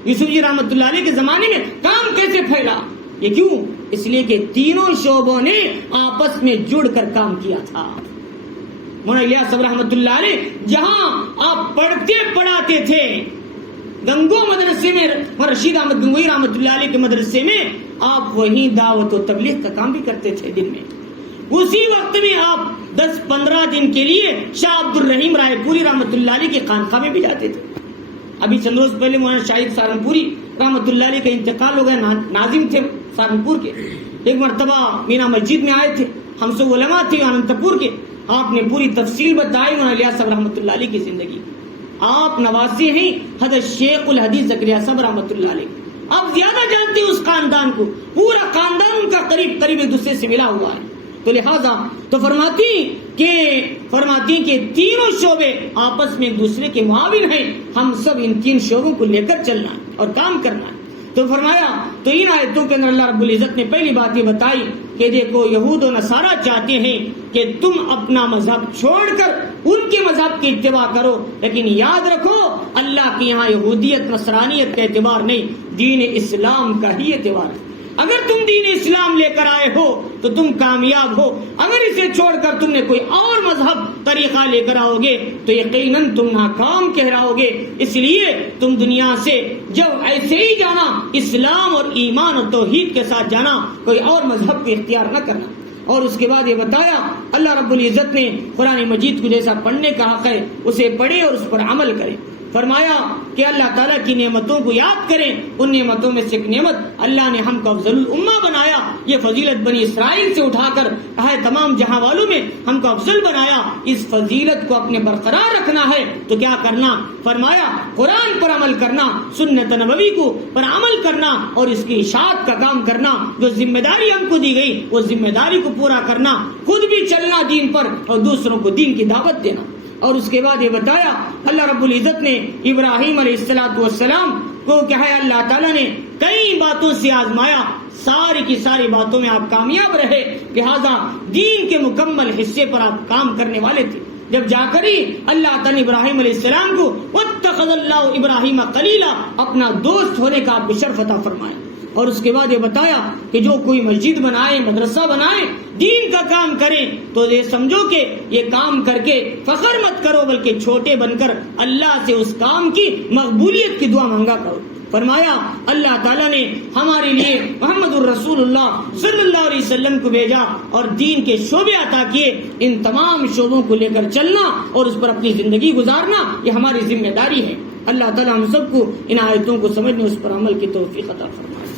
یوسف جی رحمۃ اللہ علیہ کے زمانے میں کام کیسے پھیلا؟ یہ کیوں؟ اس لیے کہ تینوں شعبوں نے آپس میں جڑ کر کام کیا تھا. مولانا الیاس صاحب رحمۃ اللہ علیہ جہاں آپ پڑھتے پڑھاتے تھے گنگو مدرسے میں، رشید احمد گنگوئی رحمۃ اللہ علیہ کے مدرسے میں، آپ وہیں دعوت و تبلیغ کا کام بھی کرتے تھے دن میں. اسی وقت میں آپ 10-15 دن کے لیے شاہ عبد الرحیم رائے پوری رحمۃ اللہ علیہ کے خانقاہ میں بھی جاتے تھے. ابھی چند روز پہلے مولانا شاہد سہارنپوری رحمۃ اللہ علیہ کا انتقال ہو گیا. ناظم تھے سہارنپور کے، ایک مرتبہ مینا مسجد میں آئے تھے، ہم سب علماء تھے اننتپور کے. آپ نے پوری تفصیل بتائی مولانا الیاس صاحب رحمۃ اللہ علیہ کی زندگی. آپ نواسے ہیں حضرت شیخ الحدیث زکریا صاحب رحمۃ اللہ علیہ. آپ زیادہ جانتے ہیں اس خاندان کو، پورا خاندان ان کا قریب قریب ایک دوسرے سے ملا ہوا ہے. تو لہذا تو فرماتی کہ تینوں شعبے آپس میں ایک دوسرے کے معاون ہیں. ہم سب ان تین شعبوں کو لے کر چلنا ہے اور کام کرنا ہے. تو فرمایا تو ان آیتوں کے اندر اللہ رب العزت نے پہلی بات یہ بتائی کہ دیکھو یہود و نصارہ چاہتے ہیں کہ تم اپنا مذہب چھوڑ کر ان کے مذہب کی اتباع کرو، لیکن یاد رکھو اللہ کے یہاں یہودیت نصرانیت کا اعتبار نہیں، دین اسلام کا ہی اعتبار ہے. اگر تم دین اسلام لے کر آئے ہو تو تم کامیاب ہو، اگر اسے چھوڑ کر تم نے کوئی اور مذہب طریقہ لے کر آؤ گے تو یقیناً تم ناکام کہلاؤ گے. اس لیے تم دنیا سے جب ایسے ہی جانا، اسلام اور ایمان اور توحید کے ساتھ جانا، کوئی اور مذہب کو اختیار نہ کرنا. اور اس کے بعد یہ بتایا اللہ رب العزت نے قرآن مجید کو جیسا پڑھنے کا حق ہے اسے پڑھے اور اس پر عمل کرے. فرمایا کہ اللہ تعالیٰ کی نعمتوں کو یاد کریں. ان نعمتوں میں سے ایک نعمت اللہ نے ہم کو افضل الامہ بنایا. یہ فضیلت بنی اسرائیل سے اٹھا کر ہے تمام جہاں والوں میں ہم کو افضل بنایا. اس فضیلت کو اپنے برقرار رکھنا ہے تو کیا کرنا؟ فرمایا قرآن پر عمل کرنا، سنت نبوی کو پر عمل کرنا اور اس کی اشاعت کا کام کرنا. جو ذمہ داری ہم کو دی گئی وہ ذمہ داری کو پورا کرنا، خود بھی چلنا دین پر اور دوسروں کو دین کی دعوت دینا. اور اس کے بعد یہ بتایا اللہ رب العزت نے ابراہیم علیہ السلام کو کیا ہے اللہ تعالیٰ نے کئی باتوں سے آزمایا. ساری کی ساری باتوں میں آپ کامیاب رہے، لہذا دین کے مکمل حصے پر آپ کام کرنے والے تھے. جب جا کر ہی اللہ تعالیٰ ابراہیم علیہ السلام کو واتخذ اللہ ابراہیم خلیلا اپنا دوست ہونے کا آپ کو شرف عطا فرمائے. اور اس کے بعد یہ بتایا کہ جو کوئی مسجد بنائے، مدرسہ بنائے، دین کا کام کرے تو یہ سمجھو کہ یہ کام کر کے فخر مت کرو بلکہ چھوٹے بن کر اللہ سے اس کام کی مقبولیت کی دعا مانگا کرو. فرمایا اللہ تعالیٰ نے ہمارے لیے محمد الرسول اللہ صلی اللہ علیہ وسلم کو بھیجا اور دین کے شعبے عطا کیے. ان تمام شعبوں کو لے کر چلنا اور اس پر اپنی زندگی گزارنا یہ ہماری ذمہ داری ہے. اللہ تعالیٰ ہم سب کو ان آیتوں کو سمجھنے اس پر عمل کی توفیق عطا فرمائے.